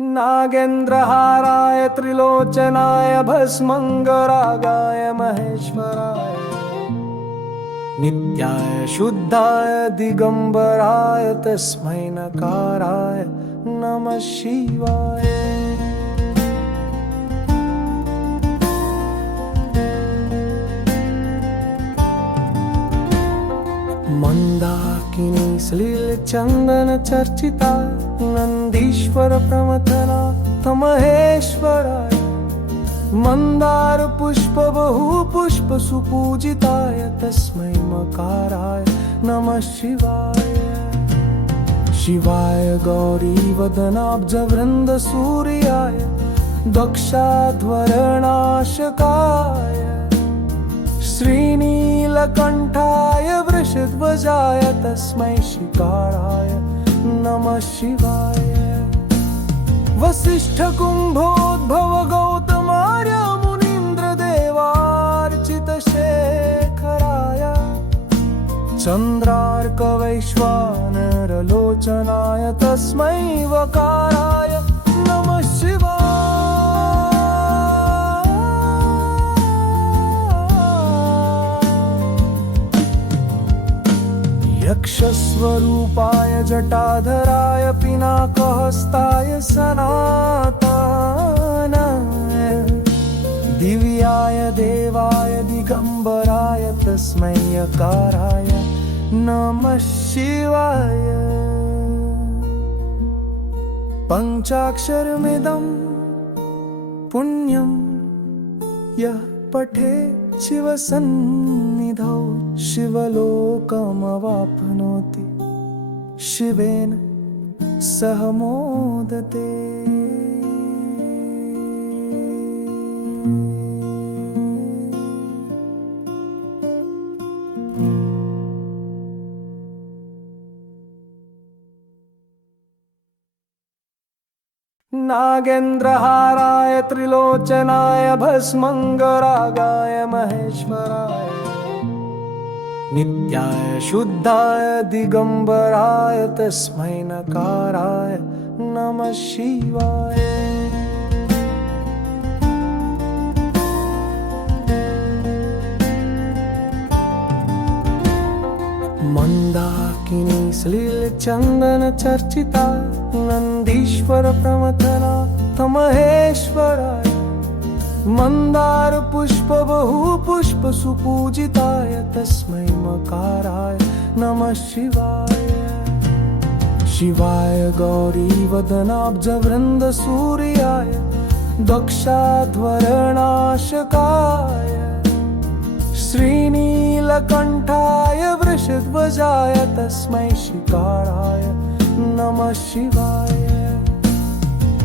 नागेन्द्रहाराय त्रिलोचनाय भस्मङ्गरागाय महेश्वराय नित्याय शुद्धाय दिगंबराय तस्मै नकाराय नमः शिवाय। मंदाकिनी श्लील चंदन चर्चिता नंदीश्वर प्रमथना महेश्वराय मंदार पुष्प बहु पुष्प सुपूजिताय तस्मै मकाराय नमः शिवाय। शिवाय गौरी वदनाब्ज वृंद सूर्याय दक्षाध्वरनाशकाय श्रीनीलकंठाय वृषध्वजाय तस्मै शिकाराय नमः शिवाय। वसिष्ठ कुंभोद्भव गौतमार्य मुनीन्द्र देवार्चित शेखराय चंद्रार्क वैश्वानर लोचनाय तस्मै वकाराय नमः शिवाय। यक्षस्वरूपाय जटाधराय पिनाकहस्ताय सनातनाय दिव्याय देवाय दिगंबराय तस्मै यकाराय नमः शिवाय। पंचाक्षरमिदं पुण्यं यः पठेत् शिवसन्निधौ शिवलोकमवाप्नोति शिवेन सह मोदते। नागेन्द्रहाराय त्रिलोचनाय भस्मङ्गरागाय महेश्वराय नित्याय शुद्धाय दिगंबराय तस्मै नकाराय नमः शिवाय। मंदाकिनी श्लील चंदन चर्चिता नंदीश्वर प्रमथना महेश्वराय मंदार पुष्प बहु पुष्प सुपूजिताय तस्मै मकाराय नमः शिवाय। शिवाय गौरी वदनाब्ज वृंद सूर्याय दक्षाध्वरनाशकाय श्रीनीलकंठाय वृषध्वजाय तस्मै शिकाराय नमः शिवाय।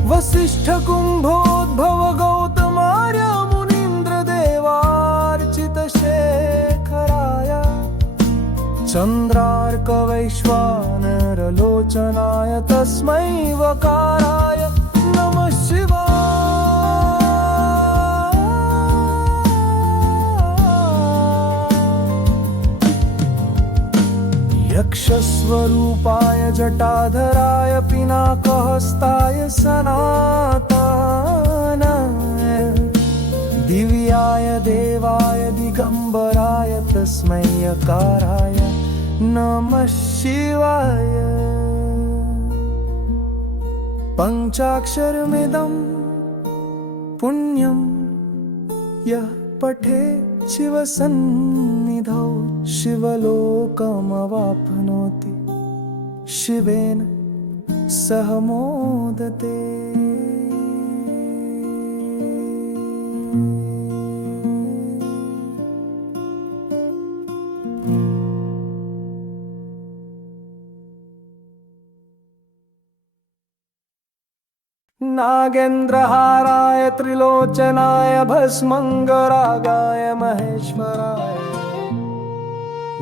वसिष्ठ कुंभोद्भव गौतमार्य मुनीन्द्र देवार्चित शेखराय चंद्रार्क वैश्वानर लोचनाय तस्मै वकाराय नमः शिवाय। यक्षस्वरूपाय जटाधराय पिनाकहस्ताय सनातनाय दिव्याय देवाय दिगंबराय तस्मै यकाराय नमः शिवाय। पंचाक्षरमिदं पुण्यं यः पठेत् शिवसन्निधौ शिवलोकमवाप्नोति शिवेन सह मोदते। नागेन्द्रहाराय त्रिलोचनाय भस्मङ्गरागाय महेश्वराय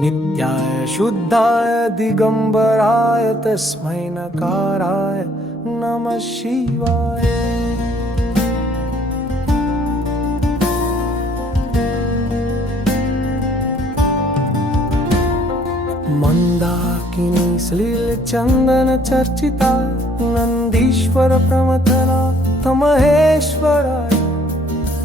नित्याय शुद्धाय दिगंबराय तस्मै नकाराय नमः शिवाय। मंदाकिनी श्लील चंदन चर्चिता नंदीश्वर नन्दीश्वर प्रमथनाथ महेश्वराय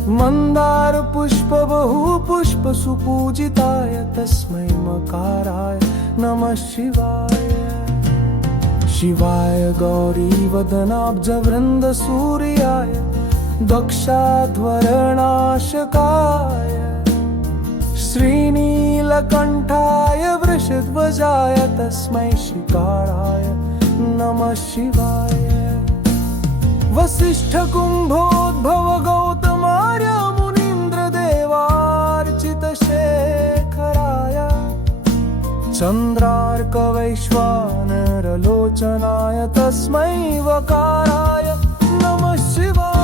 मंदार पुष्प बहु पुष्प सुपूजिताय तस्मै मकाराय नमः शिवाय। शिवाय गौरी वदनाब्ज वृंद सूर्याय दक्षाध्वरनाशकाय श्रीनीलकंठाय वृषध्वजाय तस्मै शिकाराय नमः शिवाय। वसिष्ठ कुंभोद्भव गौतमार्य मुनीन्द्र देवार्चित शेखराय चंद्रार्क वैश्वानर लोचनाय तस्मै वकाराय नमः शिवाय।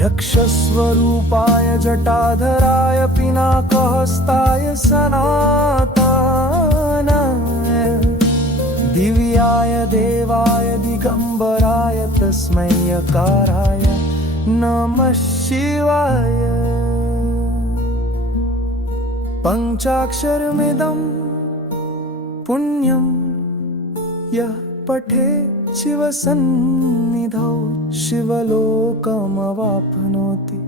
यक्षस्वरूपाय जटाधराय पिनाकहस्ताय सनातनाय दिव्याय देवाय दिगंबराय तस्मै यकाराय नमः शिवाय। पंचाक्षरमिदं पुण्यं यः पठेत् शिवसन्निधौ शिवलोकमवाप्नोति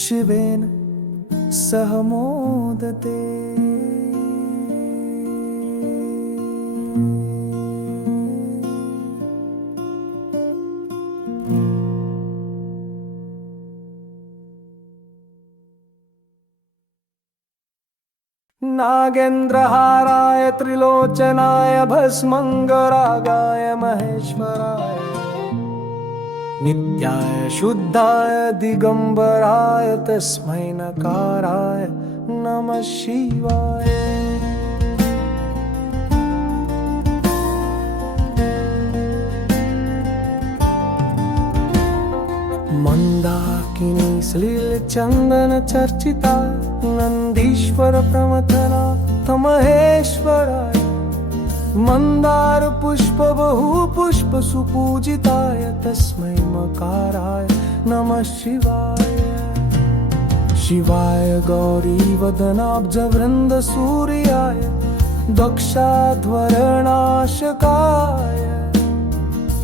शिवेन सह मोदते। नागेन्द्रहाराय त्रिलोचनाय भस्मंगरागाय महेश्वराय नित्याय शुद्धाय दिगंबराय तस्मै नकाराय नमः शिवाय। मंदाकिनी श्लील चंदन चर्चिता नंदीश्वर प्रमथनाथ महेश्वराय मंदार पुष्प बहु पुष्प सुपूजिताय तस्मै मकाराय नमः शिवाय। शिवाय गौरी वदनाब्ज वृंद सूर्याय दक्षाध्वरनाशकाय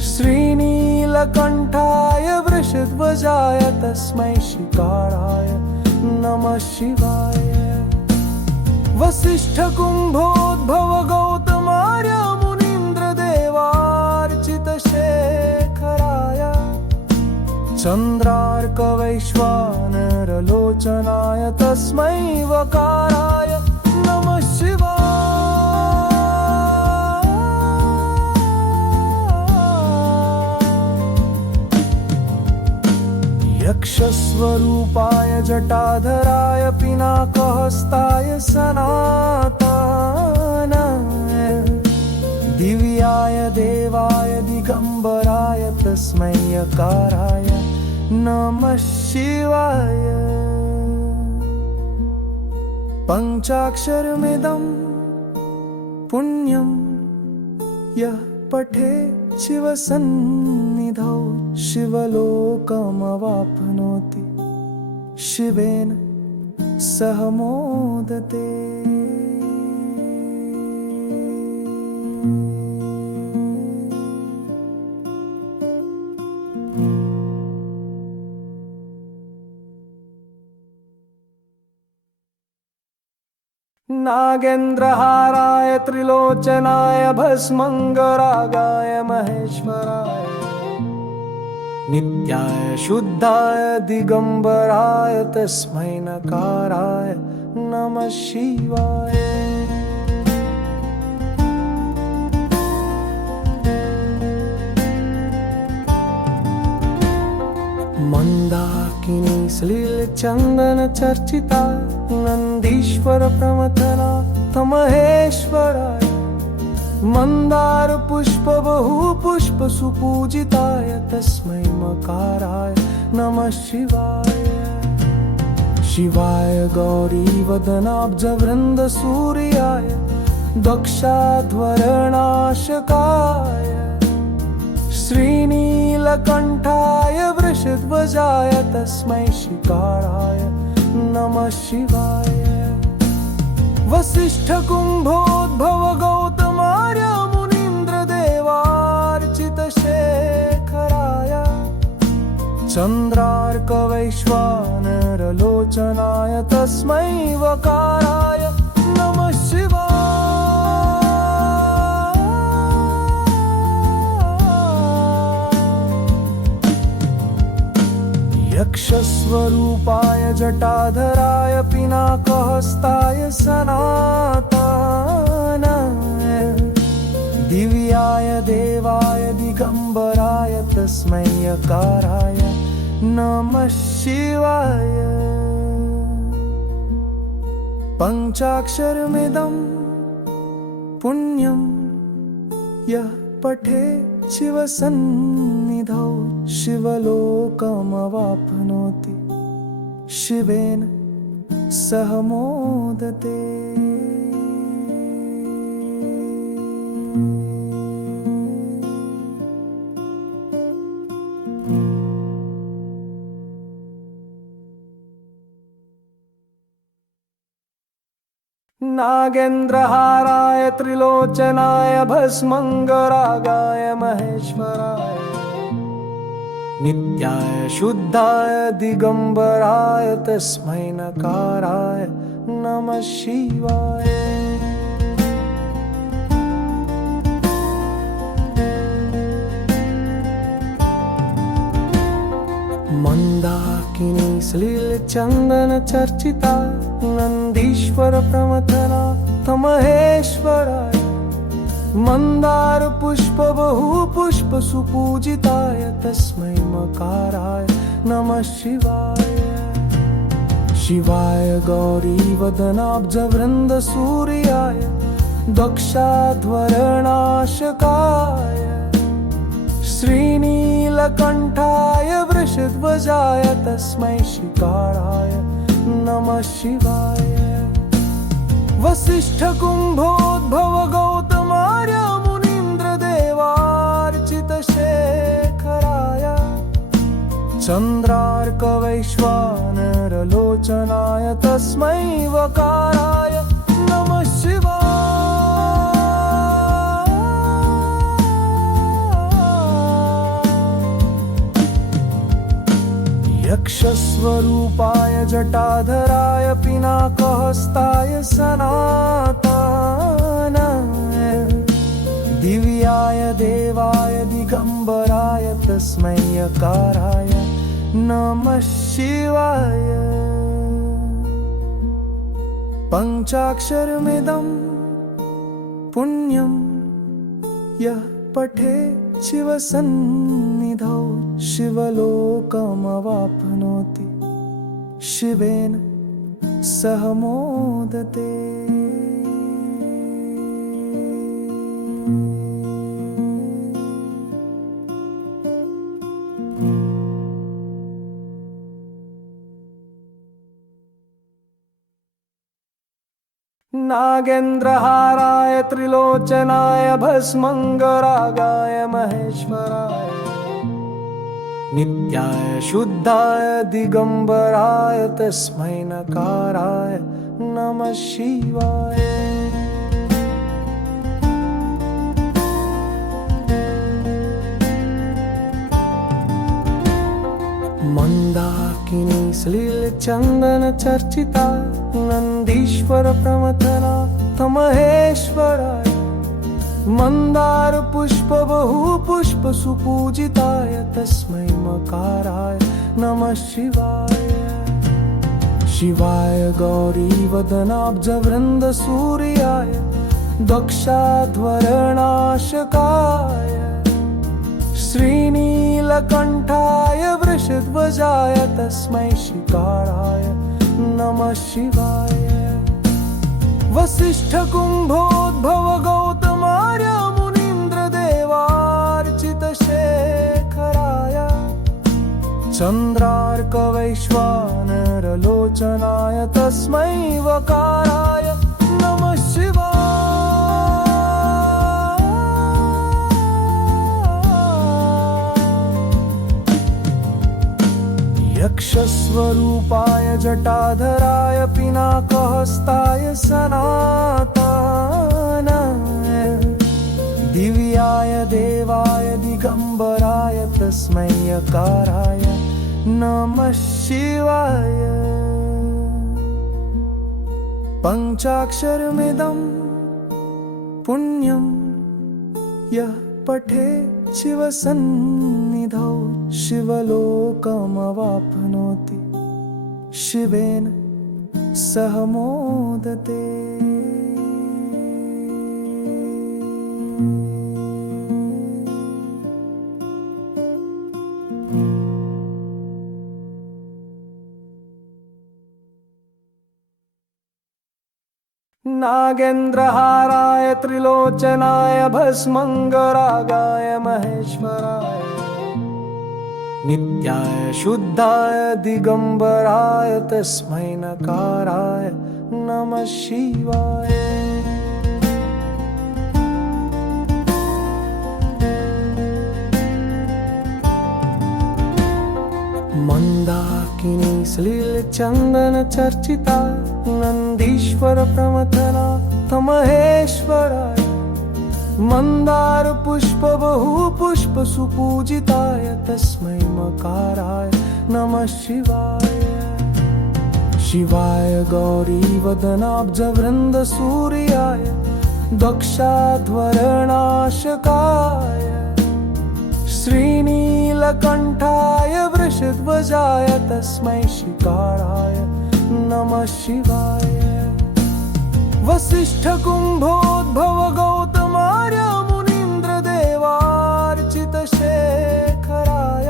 श्रीनीलकंठाय वृषध्वजाय तस्मै शिकाराय नमः शिवाय। वसिष्ठ कुंभोद्भव गौतमार्य मुनीन्द्र देवार्चित शेखराय चंद्रार्क वैश्वानर लोचनाय तस्मै वकाराय नमः शिवाय। यक्षस्वरूपाय जटाधराय पिनाकहस्ताय सनातनाय दिव्याय देवाय दिगंबराय तस्मै यकाराय नमः शिवाय। पंचाक्षरमिदं पुण्यं यः पठेत् शिवसन्निधौ शिवलोकमवाप्नोति शिवेन सह मोदते। नागेन्द्रहाराय त्रिलोचनाय भस्मंगरागाय महेश्वराय नित्याय शुद्धाय दिगंबराय तस्मै नकाराय नमः शिवाय। मंदाकिनी श्लील चंदन चर्चिता नंदीश्वर प्रमथनाथ महेश्वराय मंदार पुष्प बहु पुष्प सुपूजिताय तस्मै मकाराय नमः शिवाय। शिवाय गौरी वदनाब्ज वृंद सूर्याय दक्षाध्वरनाशकाय श्रीनीलकंठाय वृषध्वजाय तस्मै शिकाराय नमः शिवाय। वसिष्ठ कुंभोद्भव गौतमार्य मुनीन्द्र देवार्चित शेखराय चंद्रार्क वैश्वानर लोचनाय तस्मै वकाराय नमः शिवाय। यक्षस्वरूपाय जटाधराय पिनाकहस्ताय सनातनाय दिव्याय देवाय दिगंबराय तस्मै यकाराय नमः शिवाय। पंचाक्षरमिदं पुण्यं यः पठेत् शिवसन्निधौ शिवलोकमवाप्नोति शिवेन सह मोदते। नागेन्द्रहाराय त्रिलोचनाय भस्मंगरागाय महेश्वराय नित्याय शुद्धाय दिगंबराय तस्मै नकाराय नमः शिवाय। मंदाकिनी सलिल चंदन चर्चिता नंदीश्वर प्रमथना तमहेश्वराय मंदार पुष्प बहु पुष्प सुपूजिताय तस्मै मकाराय नमः शिवाय। शिवाय गौरी वदनाब्ज वृंद सूर्याय दक्षाध्वरनाशकाय श्रीनीलकंठाय वृषध्वजाय तस्मै शिकाराय नमः शिवाय। वसिष्ठ कुंभोद्भव गौतमार्य मुनीन्द्र देवार्चित शेखराय चंद्रार्क वैश्वानर लोचनाय तस्मै वकाराय नमः शिवाय। यक्षस्वरूपाय जटाधराय पिनाकहस्ताय सनातनाय दिव्याय देवाय दिगंबराय तस्मै यकाराय नमः शिवाय। पंचाक्षरमिदं पुण्यं यः पठेत् शिवसन्निधौ शिवलोकमवाप्नोति शिवेन सह मोदते। नागेन्द्रहाराय त्रिलोचनाय भस्मंगरागाय महेश्वराय नित्याय शुद्धाय दिगंबराय तस्मै नकाराय नमः शिवाय। मंदाकिनी सलिल चंदन चर्चिता नंदीश्वर प्रमथना तमहेश्वराय मंदार पुष्प बहु पुष्प सुपूजिताय तस्मै मकाराय नमः शिवाय। शिवाय गौरी वदनाब्ज वृंद सूर्याय दक्षाध्वरनाशकाय श्रीनीलकंठाय वृषध्वजाय तस्मै शिकाराय नमः शिवाय। वसिष्ठ कुंभोद्भव गौतमार्य मुनीन्द्र देवार्चित शेखराय चंद्रार्क वैश्वानर लोचनाय तस्मै वकाराय नमः शिवाय। यक्षस्वरूपाय जटाधराय पिनाकहस्ताय सनातनाय दिव्याय देवाय दिगंबराय तस्मै यकाराय नमः शिवाय। पंचाक्षरमिदं पुण्यं यः पठेत् शिवसन्निधौ शिवलोकमवाप्नोति शिवेन सह मोदते। नागेन्द्रहाराय त्रिलोचनाय भस्मंगरागाय महेश्वराय नित्याय शुद्धाय दिगंबराय तस्मै नकाराय नमः शिवाय। मंदाकिनी सलिल चंदन चर्चिता नंदीश्वर प्रमथना तमहेश्वराय मंदार पुष्प बहु पुष्प सुपूजिताय तस्मै मकाराय नमः शिवाय। शिवाय गौरी वदनाब्ज वृंद सूर्याय दक्षाध्वरनाशकाय श्रीनीलकंठाय वृषध्वजाय तस्मै शिकाराय नमः शिवाय। वसिष्ठ कुंभोद्भव गौतमार्य मुनीन्द्र देवार्चित शेखराय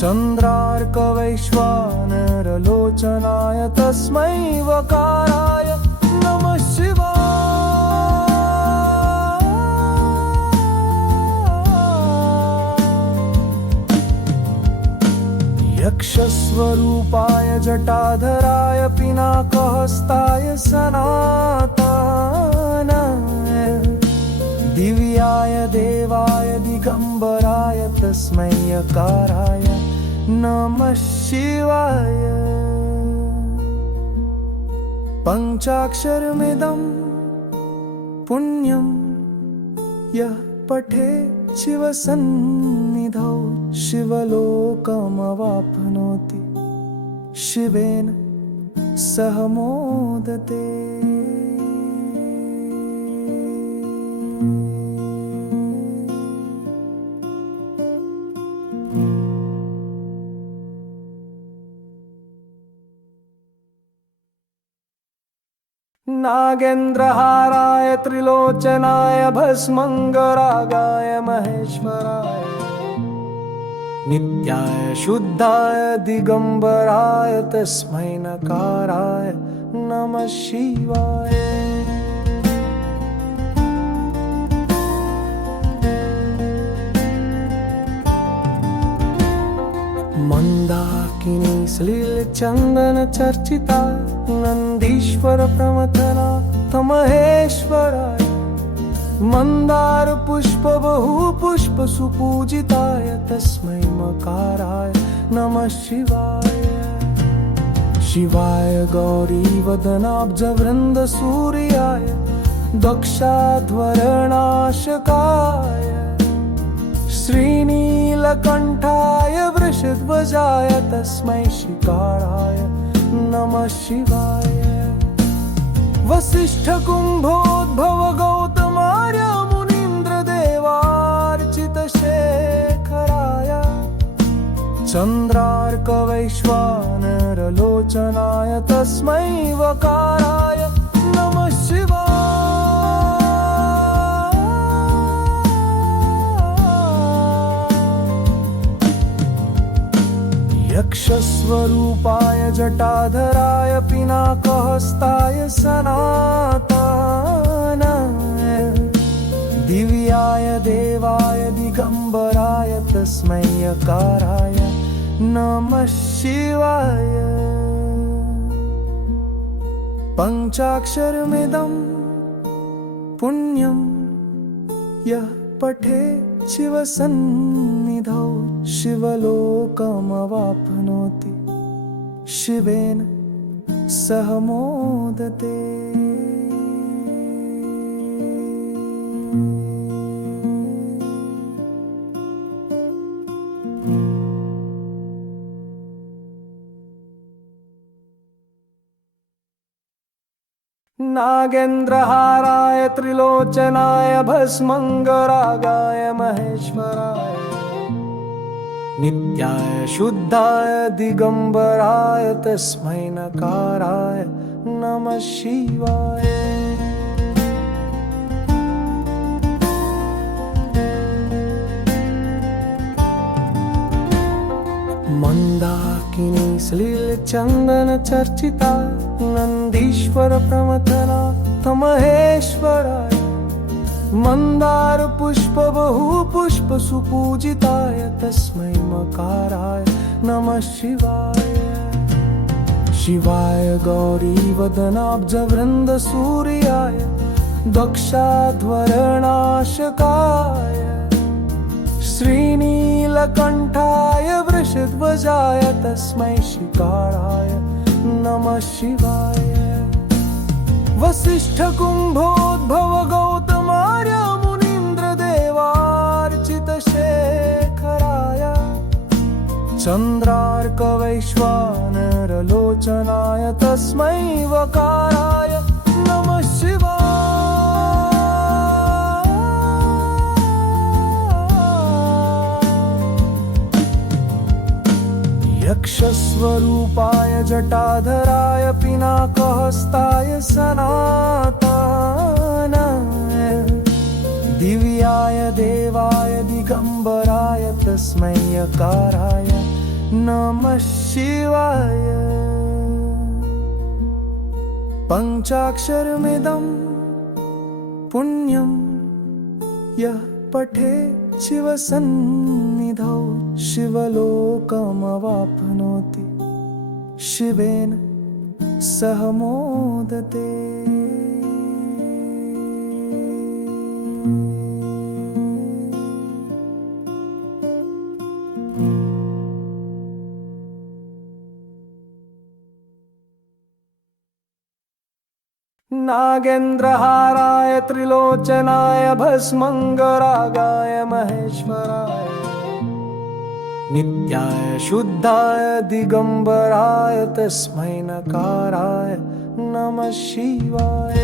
चंद्रार्क वैश्वानर लोचनाय तस्मै वकाराय नमः शिवाय। यक्षस्वरूपाय जटाधराय पिनाकहस्ताय सनातनाय दिव्याय देवाय दिगंबराय तस्मै यकाराय नमः शिवाय। पंचाक्षरमिदं पुण्यं यः पठेत् शिवसन्निधौ शिवलोकमवाप्नोति शिवेन सह मोदते। नागेन्द्रहाराय त्रिलोचनाय भस्मंगरागाय महेश्वराय नित्याय शुद्धाय दिगंबराय तस्मै नकाराय नमः शिवाय। मंदाकिनी सलिल चंदन चर्चिता नंदीश्वर प्रमथना तमहेश्वराय मंदार पुष्प बहु पुष्प सुपूजिताय तस्मै मकाराय नमः शिवाय। शिवाय गौरी वदनाब्ज वृंद सूर्याय दक्षाध्वरनाशकाय श्रीनीलकंठाय वृषध्वजाय तस्मै शिकाराय नमः शिवाय। वसिष्ठ कुंभोद्भव गौतमार्य मुनीन्द्र देवार्चित शेखराय चंद्रार्क वैश्वानर लोचनाय तस्मै वकाराय नमः शिवाय। यक्षस्वरूपाय जटाधराय पिनाकहस्ताय सनातनाय दिव्याय देवाय दिगंबराय तस्मै यकाराय नमः शिवाय। पंचाक्षरमिदं पुण्यं यः पठेत् शिवसन्निधौ शिवलोकमवाप्नोति शिवेन सह मोदते। नागेन्द्रहाराय त्रिलोचनाय भस्मंगरागाय महेश्वराय नित्याय शुद्धाय दिगंबराय तस्मै नकाराय नमः शिवाय। मंदाकिनी श्लील चंदन चर्चिता नंदीश्वर प्रमथनाथ महेश्वराय मंदार पुष्प बहु पुष्प सुपूजिताय तस्मै मकाराय नमः शिवाय। शिवाय गौरी वदनाब्ज वृंद सूर्याय दक्षाध्वरनाशकाय श्रीनीलकंठाय वृषध्वजाय तस्मै शिकाराय नमः शिवाय। वसिष्ठ कुंभोद्भव गौतमार्य मुनीन्द्र देवार्चित शेखराय चंद्रार्क वैश्वानर लोचनाय तस्मै वकाराय नमः शिवाय। यक्षस्वरूपाय जटाधराय पिनाकहस्ताय सनातनाय दिव्याय देवाय दिगंबराय तस्मै यकाराय नमः शिवाय। पंचाक्षरमिदं पुण्यं यः पठेत् शिवसन्निधौ शिवलोकमवाप्नोति शिवेन सह मोदते। नागेन्द्रहाराय त्रिलोचनाय भस्मंगरागाय महेश्वराय नित्याय शुद्धाय दिगंबराय तस्मै नकाराय नमः शिवाय।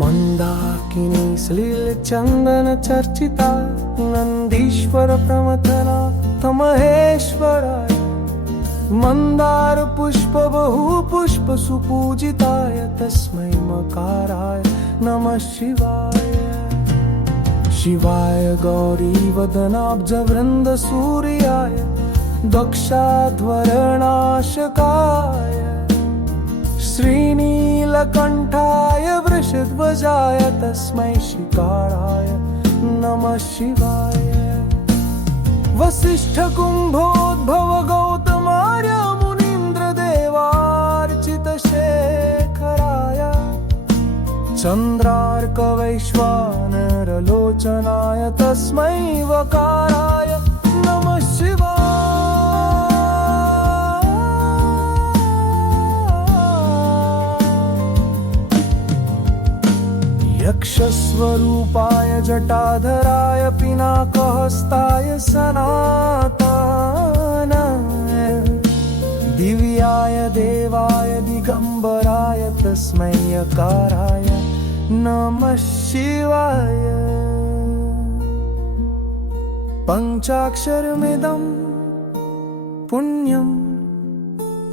मंदाकिनी श्लील चंदन चर्चिता नंदीश्वर प्रमथनाथ महेश्वराय मंदार पुष्प बहु पुष्प सुपूजिताय तस्मै मकाराय नमः शिवाय। शिवाय गौरी वदनाब्ज वृंद सूर्याय दक्षाध्वरनाशकाय श्रीनीलकंठाय वृषध्वजाय तस्मै शिकाराय नमः शिवाय। वसिष्ठ कुंभोद्भव गौतमार्य मुनीन्द्र देवार्चित शेखराय चंद्रार्क वैश्वानर लोचनाय तस्मै वकाराय नमः शिवाय। यक्षस्वरूपाय जटाधराय पिनाकहस्ताय सनातनाय दिव्याय देवाय दिगंबराय तस्मै यकाराय नमः शिवाय। पंचाक्षरमिदं पुण्यं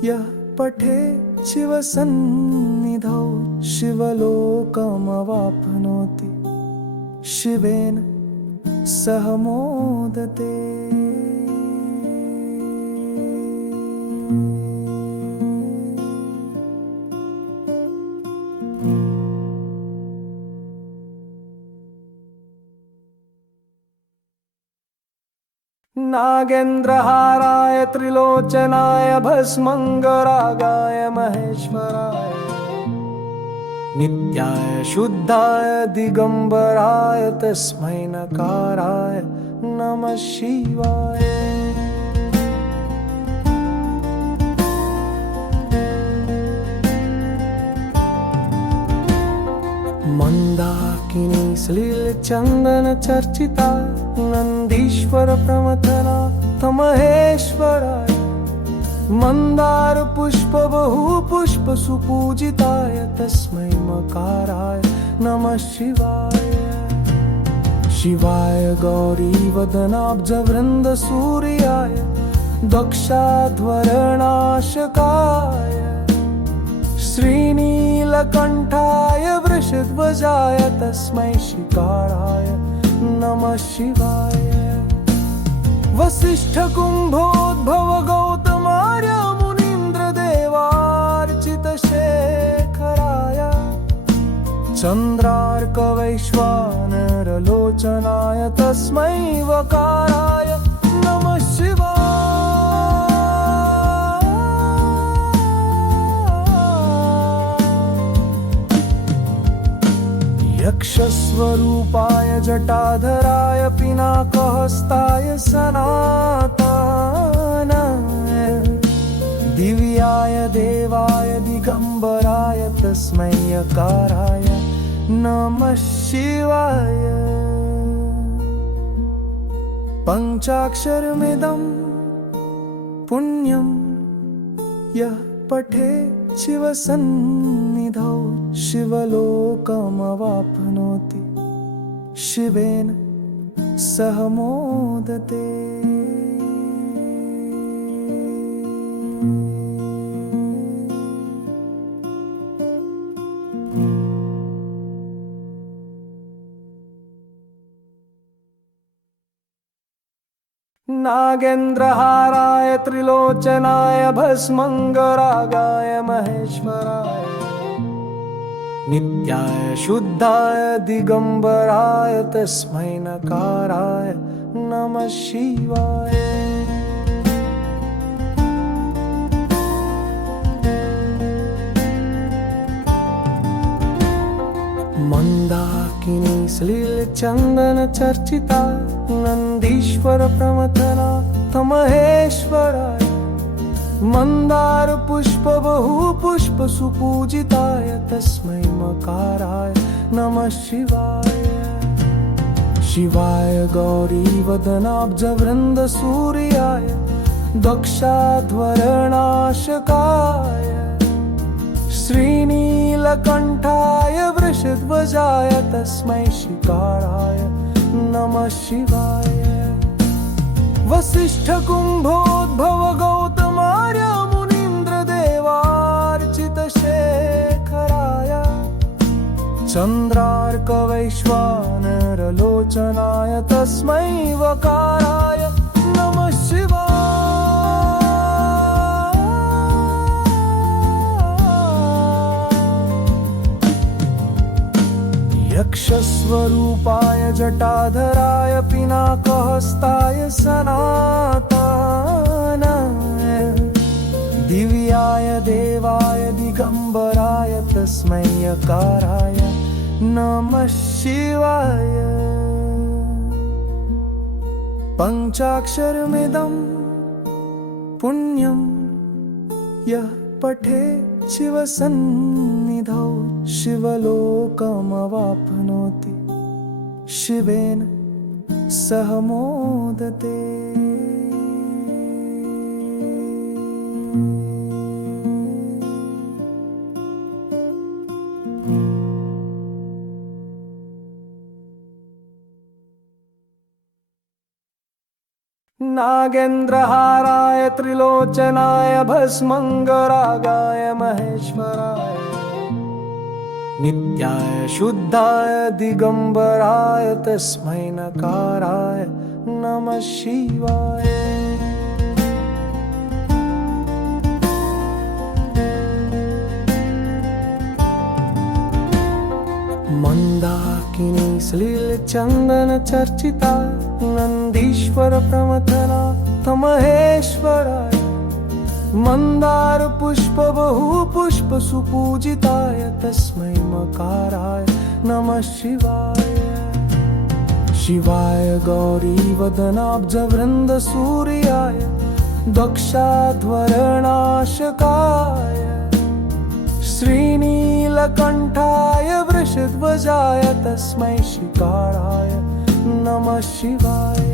यः पठेत् शिवसन्निधौ शिवलोकमवाप्नोति शिवेन सह मोदते। नागेन्द्रहाराय त्रिलोचनाय भस्मङ्गरागाय महेश्वराय नित्याय शुद्धाय दिगंबराय तस्मै नकाराय नमः शिवाय। मंदाकिनी श्लील चंदन चर्चिता नंदीश्वर प्रमथना महेश्वराय मंदार पुष्प बहु पुष्प सुपूजिताय तस्मै मकाराय नमः शिवाय। शिवाय गौरी वदनाब्ज वृंद सूर्याय दक्षाध्वरनाशकाय श्रीनीलकंठाय वृषध्वजाय तस्मै शिकाराय नमः शिवाय। वसिष्ठ कुंभोद्भव गौतमार्य मुनीन्द्र देवार्चित शेखराय चंद्रार्क वैश्वानर लोचनाय तस्मै वकाराय नमः शिवाय। यक्षस्वरूपाय जटाधराय पिनाकहस्ताय सनातनाय दिव्याय देवाय दिगंबराय तस्मै यकाराय नमः शिवाय। पंचाक्षरमिदं पुण्यं यः पठेत् शिवसन्निधौ शिवलोकमवाप्नोति शिवेन सह मोदते। नागेन्द्रहाराय त्रिलोचनाय भस्मङ्गरागाय महेश्वराय नित्याय शुद्धाय दिगंबराय तस्मै नकाराय नमः शिवाय। मंदाकिनी श्लील चंदन चर्चिता नंदीश्वर प्रमथना महेश्वराय मंदार पुष्प बहु पुष्प सुपूजिताय तस्मै मकाराय नमः शिवाय। शिवाय गौरी वदनाब्ज वृंद सूर्याय दक्षाध्वरनाशकाय श्रीनीलकंठाय वृषध्वजाय तस्मै शिकाराय नमः शिवाय। वसिष्ठ कुंभोद्भव गौतमार्य मुनीन्द्र देवार्चित शेखराय चंद्रार्क वैश्वानर लोचनाय तस्मै वकाराय नमः शिवाय। यक्षस्वरूपाय जटाधराय पिनाकहस्ताय सनातनाय दिव्याय देवाय दिगंबराय तस्मै यकाराय नमः शिवाय। पंचाक्षरमिदं पुण्यं यः पठेत् शिवसन्निधौ शिवलोकमवाप्नोति शिवेन सह मोदते। नागेन्द्रहाराय त्रिलोचनाय भस्मङ्गरागाय महेश्वराय नित्याय शुद्धाय दिगंबराय तस्मै नकाराय नमः शिवाय। मंदाकिनी श्लील चंदन चर्चिता नंदीश्वर प्रमथना महेश्वराय मंदार पुष्प बहु पुष्प सुपूजिताय तस्मै मकाराय नमः शिवाय। शिवाय गौरी वदनाब्ज वृंद सूर्याय दक्षाध्वरनाशकाय श्रीनीलकंठाय वृषध्वजाय तस्मै शिकाराय नमः शिवाय।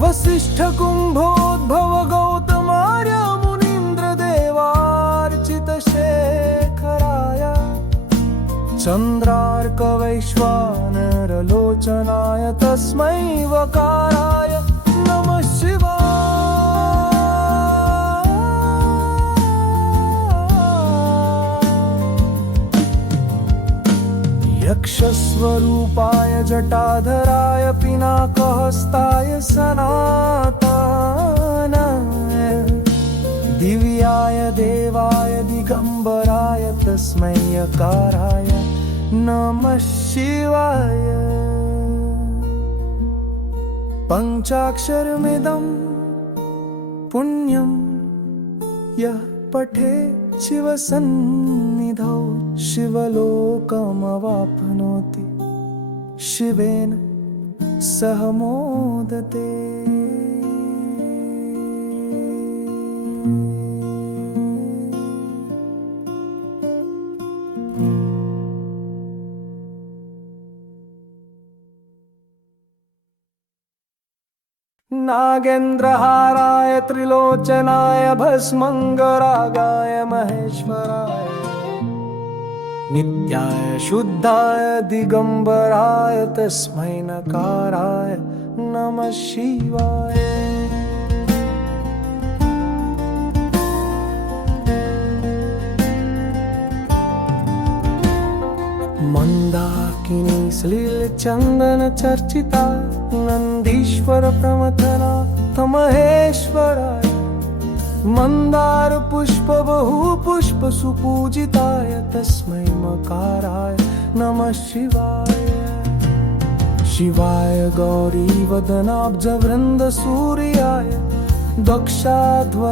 वसिष्ठ कुंभोद्भव गौतमार्य मुनीन्द्र देवार्चित शेखराय चंद्रार्क वैश्वानर लोचनाय तस्मै वकाराय नमः शिवाय। यक्षस्वरूपाय जटाधराय पिनाकहस्ताय सनातनाय दिव्याय देवाय दिगंबराय तस्मै यकाराय नमः शिवाय। पंचाक्षरमिदं पुण्यं यः पठेत् शिवसन्निधौ शिवलोकमवाप्नोति शिवेन सह मोदते। नागेन्द्रहाराय त्रिलोचनाय भस्मंगरागाय महेश्वराय नित्याय शुद्धाय दिगंबराय तस्मै नकाराय नमः शिवाय। मंदाकिनी श्लील चंदन चर्चिता नंदीश्वर प्रमथना महेश्वराय मंदार पुष्प बहु पुष्प सुपूजिताय तस्मै मकाराय नमः शिवाय। शिवाय गौरी वदनाब्ज वृंद सूर्याय दक्षाध्वरनाशकाय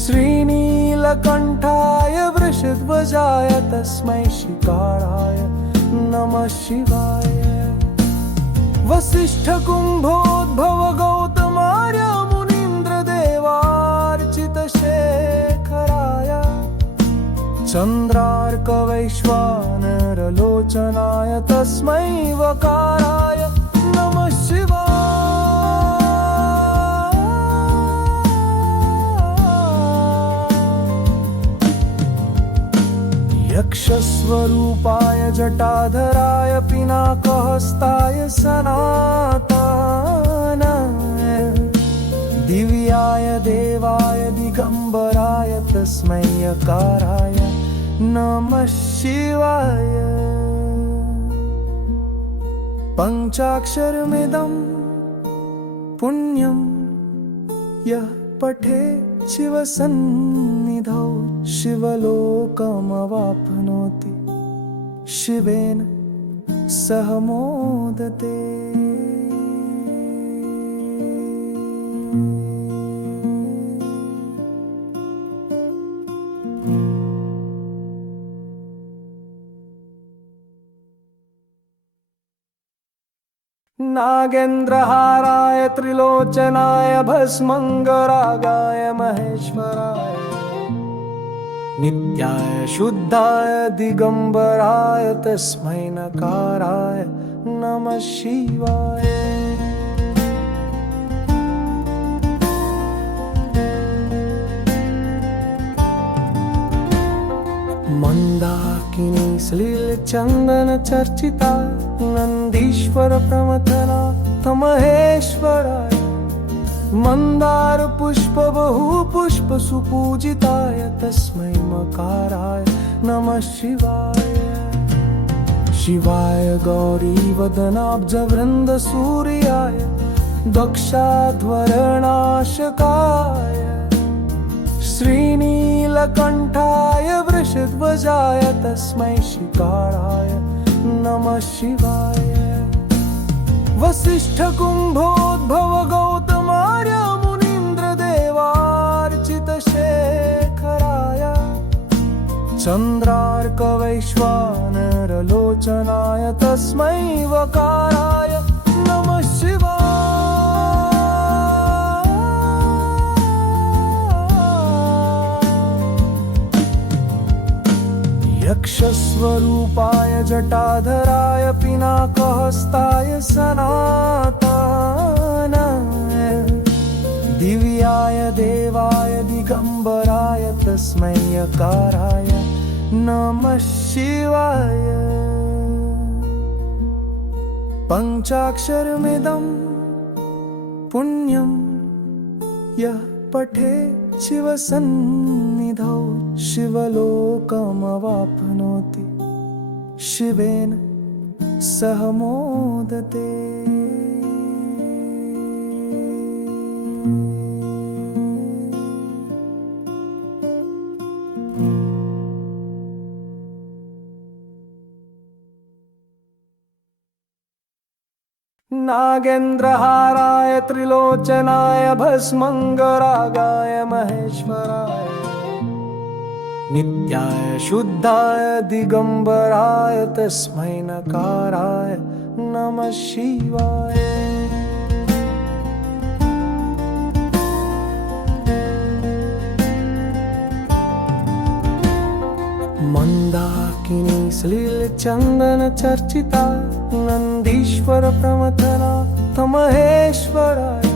श्रीनीलकंठाय वृषध्वजाय तस्मै शिकाराय नमः शिवाय। वसिष्ठ कुंभोद्भव गौतमार्य मुनीन्द्र देवार्चित शेखराय चंद्रार्क वैश्वानर लोचनाय तस्मै वकाराय नमः शिवाय। यक्षस्वरूपाय जटाधराय पिनाकहस्ताय सनातनाय दिव्याय देवाय दिगंबराय तस्मै यकाराय नमः शिवाय। पंचाक्षरमिदं पुण्यं यः पठेत् शिवसन्निधौ शिवलोकमवाप्नोति शिवेन सह मोदते। नागेन्द्रहाराय त्रिलोचनाय भस्मंगरागाय महेश्वराय नित्याय शुद्धाय दिगंबराय तस्मै नकाराय नमः शिवाय। मंदाकिनी श्लील चंदन चर्चिता नंदीश्वर प्रमथना महेश्वराय मंदार पुष्प बहु पुष्प सुपूजिताय तस्मै मकाराय नमः शिवाय। शिवाय गौरी वदनाब्ज वृंद सूर्याय दक्षाध्वरनाशकाय श्रीनीलकंठाय वृषध्वजाय तस्मै शिकाराय नमः शिवाय। वसिष्ठ कुंभोद्भव गौतमार्य मुनीन्द्र देवार्चित शेखराय चंद्रार्क वैश्वानर लोचनाय तस्मै वकाराय नमः शिवाय। यक्षस्वरूपाय जटाधराय पिनाकहस्ताय सनातनाय दिव्याय देवाय दिगंबराय तस्मै यकाराय नमः शिवाय। पंचाक्षरमिदं पुण्यं यः पठेत् शिवसन्निधौ शिवलोकमवाप्नोति शिवेन सह मोदते। नागेन्द्रहाराय त्रिलोचनाय भस्मंगरागाय महेश्वराय नित्याय शुद्धाय दिगंबराय तस्मै नकाराय नमः शिवाय। मंदाकिनी श्लील चंदन चर्चिता नंदीश्वर प्रमथना तमहेश्वराय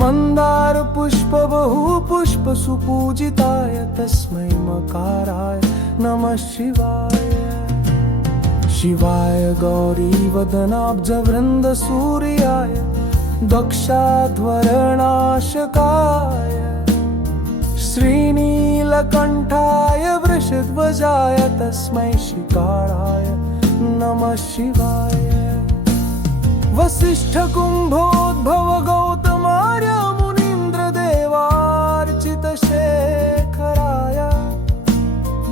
मंदार पुष्प बहु पुष्प सुपूजिताय तस्मै मकाराय नमः शिवाय। शिवाय गौरी वदनाब्ज वृंद सूर्याय दक्षाध्वरनाशकाय श्रीनीलकंठाय वृषध्वजाय तस्मै शिकाराय नमः शिवाय। वसिष्ठ कुंभोद्भव गौतमार्य मुनीन्द्र देवार्चित शेखराय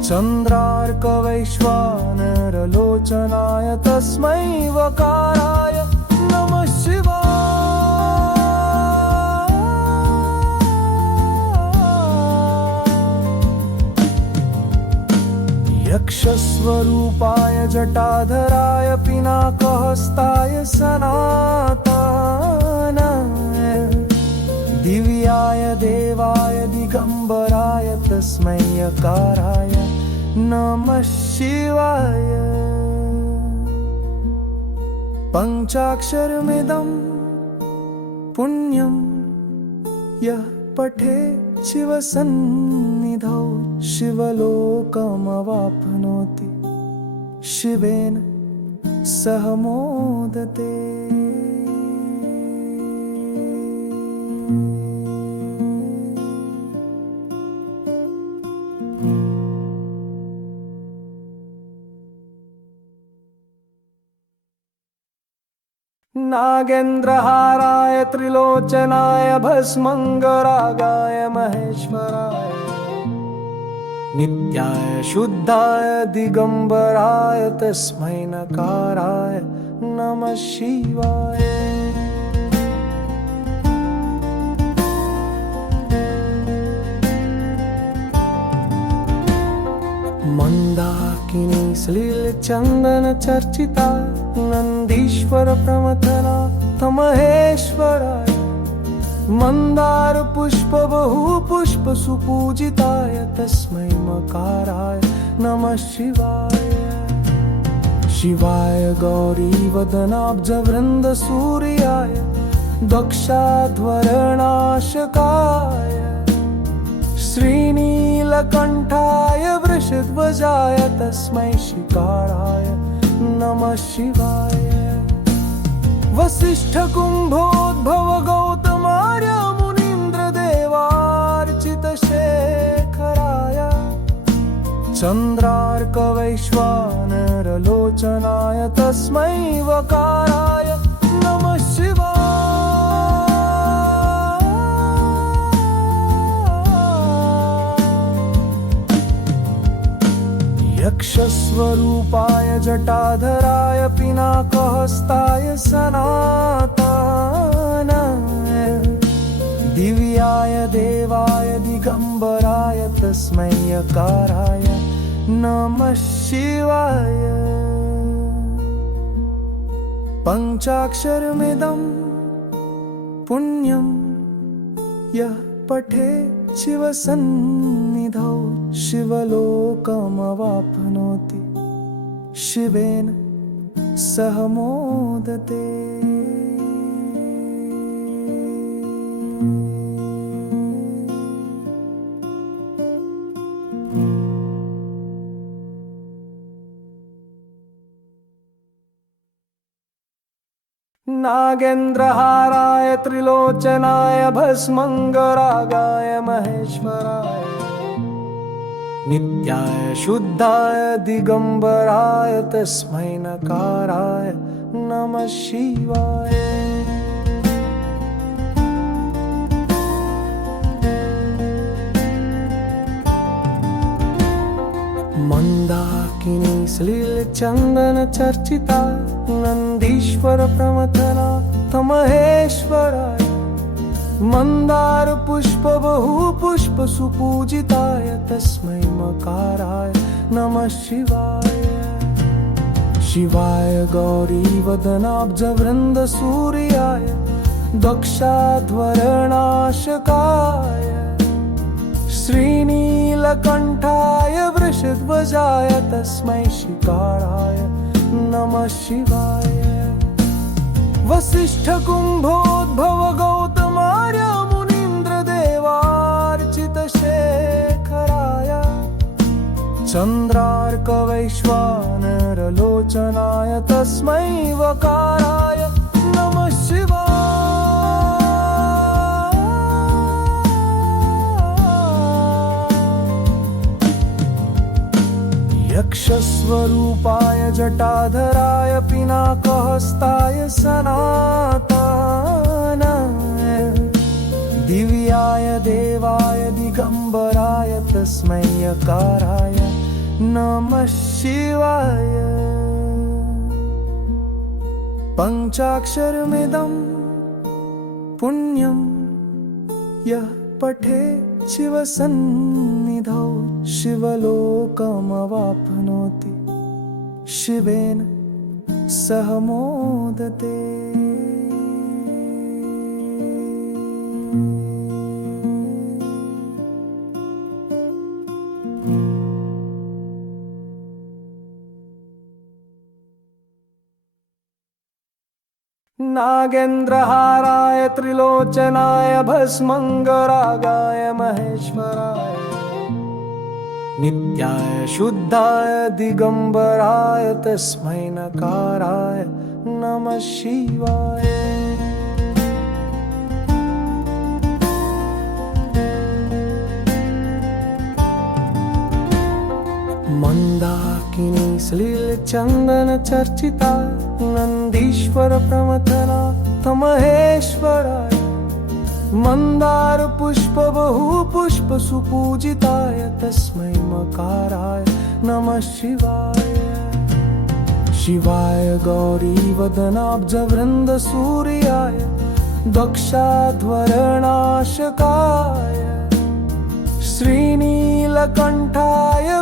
चंद्रार्क वैश्वानर लोचनाय तस्मै वकाराय नमः शिवाय। यक्षस्वरूपाय जटाधराय पिनाकहस्ताय सनातनाय दिव्याय देवाय दिगंबराय तस्मै यकाराय नमः शिवाय। पंचाक्षरमिदं पुण्यं यः पठेत् शिवसन्निधौ शिवलोकमवाप्नोति शिवेन सह मोदते। नागेन्द्रहाराय त्रिलोचनाय भस्मंगरागाय महेश्वराय नित्याय शुद्धाय दिगंबराय तस्मै नकाराय नमः शिवाय। मंदाकिनी श्लील चंदन चर्चिता नंदीश्वर प्रमथना तमहेश्वराय मंदार पुष्प बहु पुष्प सुपूजिताय तस्मै मकाराय नमः शिवाय। शिवाय गौरी वदनाब्ज वृंद सूर्याय दक्षाध्वरनाशकाय श्रीनीलकंठाय वृषध्वजाय तस्मै शिकाराय नमः शिवाय। वसिष्ठ कुंभोद्भव गौतमार्य मुनीन्द्र देवार्चित शेखराय चंद्रार्क वैश्वानर लोचनाय तस्मै वकाराय नमः शिवाय। यक्षस्वरूपाय जटाधराय पिनाकहस्ताय पिनाकहस्ताय सनातनाय दिव्याय देवाय दिगंबराय तस्मै यकाराय नमः शिवाय। पंचाक्षरमिदं पुण्यं यः पठेत् शिवसन्निधौ शिवलोकमवाप्नोति शिवेन सह मोदते। नागेन्द्रहाराय त्रिलोचनाय भस्मंगरागाय महेश्वराय नित्याय शुद्धाय दिगंबराय तस्मै नकाराय नमः शिवाय। मंदाकिनी श्लील चंदन चर्चिता नंदीश्वर प्रमथना तमहेश्वराय मंदार पुष्प बहु पुष्प सुपूजिताय तस्मै मकाराय नमः शिवाय। शिवाय गौरी वदनाब्ज वृंद सूर्याय दक्षाध्वरनाशकाय श्रीनीलकंठाय वृषध्वजाय तस्मै शिकाराय नमः शिवाय। वसिष्ठ कुंभोद्भव गौतमार्य मुनीन्द्र देवार्चित शेखराय चंद्रार्क वैश्वानर लोचनाय तस्मै वकाराय नमः शिवाय। यक्षस्वरूपाय जटाधराय पिनाकहस्ताय सनातनाय दिव्याय देवाय दिगंबराय तस्मै यकाराय नमः शिवाय। पंचाक्षरमिदं पुण्यं यः पठेत् शिवसन्निधौ शिवलोकमवाप्नोति शिवेन सह मोदते। नागेन्द्रहाराय त्रिलोचनाय भस्मंगरागाय महेश्वराय नित्याय शुद्धाय दिगंबराय तस्मै नकाराय नमः शिवाय। मंदाकिनी श्लील चंदन चर्चिता नंदीश्वर प्रमथना तमहेश्वराय मंदार पुष्प बहु पुष्प सुपूजिताय तस्मै मकाराय नमः शिवाय। शिवाय गौरी वदनाब्ज वृंद सूर्याय दक्षाध्वरनाशकाय श्रीनीलकंठाय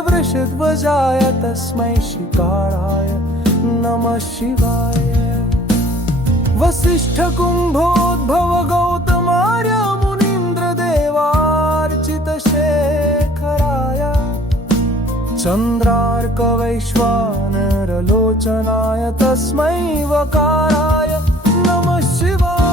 वृषध्वजाय तस्मै शिकाराय नमः शिवाय। वसिष्ठ कुंभोद्भव गौतमार्य मुनीन्द्र देवार्चित शेखराय चंद्रार्क वैश्वानर लोचनाय तस्मै वकाराय नमः शिवाय।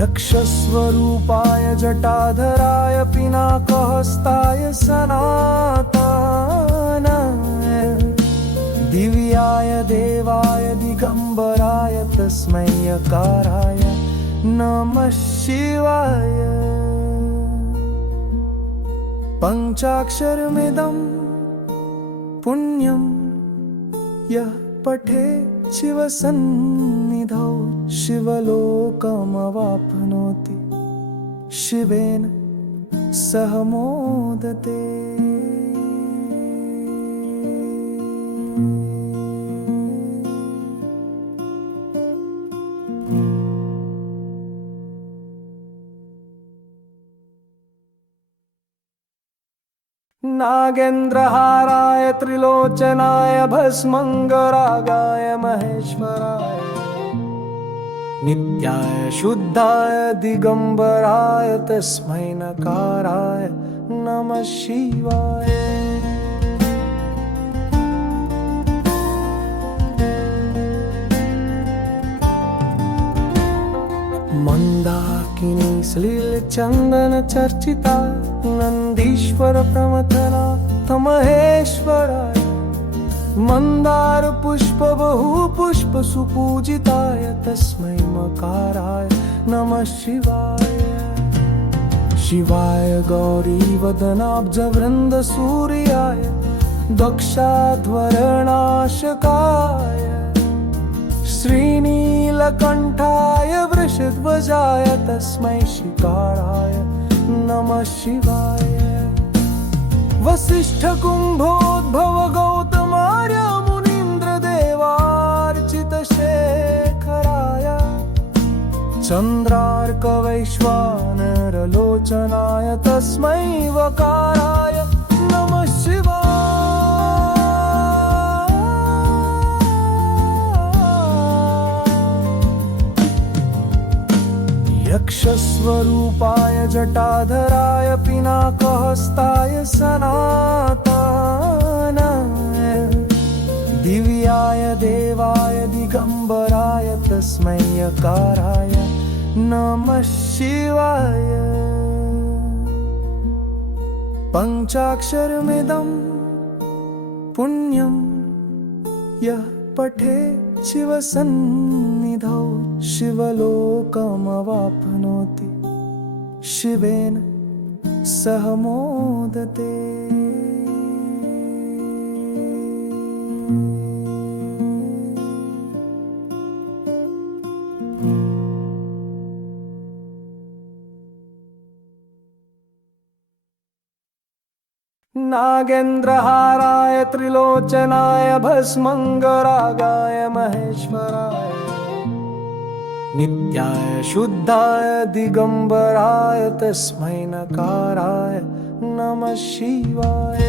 यक्षस्वरूपाय जटाधराय पिनाकहस्ताय सनातनाय दिव्याय देवाय दिगंबराय तस्मै यकाराय नमः शिवाय। पंचाक्षरमिदं पुण्यं यः पठेत् शिवसन्निधौ शिवलोकमवाप्नोति शिवेन सह मोदते। नागेन्द्रहाराय त्रिलोचनाय भस्मंगरागाय महेश्वराय नित्याय शुद्धाय दिगंबराय तस्मै नकाराय नमः शिवाय। मंदाकिनी श्लील चंदन चर्चिता नंदीश्वर प्रमथना महेश्वराय मंदार पुष्प बहु पुष्प सुपूजिताय तस्मै मकाराय नमः शिवाय। शिवाय गौरी वदनाब्ज वृंद सूर्याय दक्षाध्वरनाशकाय श्रीनीलकंठाय वृषध्वजाय तस्मै शिकाराय नमः शिवाय। वसिष्ठ कुंभोद्भव गौतमार्य मुनीन्द्र देवार्चित शेखराय चंद्रार्क वैश्वानर लोचनाय तस्मै वकाराय नमः शिवाय। यक्षस्वरूपाय जटाधराय पिनाकहस्ताय सनातनाय दिव्याय देवाय दिगंबराय तस्मै यकाराय नमः शिवाय। पंचाक्षरमिदं पुण्यं यः पठेत् शिवसन्निधौ शिवलोकमवाप्नोति शिवेन सह मोदते। नागेन्द्रहाराय त्रिलोचनाय भस्मंगरागाय महेश्वराय नित्याय शुद्धाय दिगंबराय तस्मै नकाराय नमः शिवाय।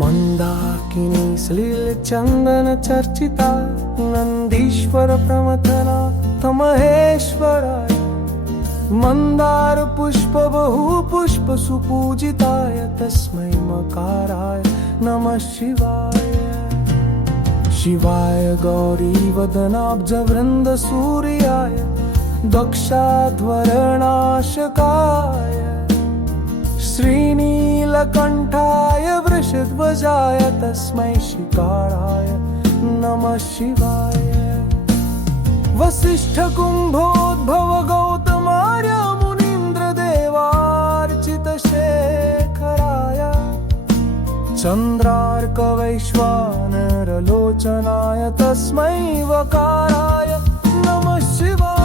मंदाकिनी श्लील चंदन चर्चिता नंदीश्वर प्रमथना महेश्वराय मंदार पुष्प बहु पुष्प सुपूजिताय तस्मै मकाराय नमः शिवाय। शिवाय गौरी वदनाब्ज वृंद सूर्याय दक्षाध्वरनाशकाय श्रीनीलकंठाय वृषध्वजाय तस्मै शिकाराय नमः शिवाय। वसिष्ठ कुंभोद्भव गौतमार्य मुनीन्द्र देवार्चित शेखराय चंद्रार्क वैश्वानर लोचनाय तस्मै वकाराय नमः शिवाय।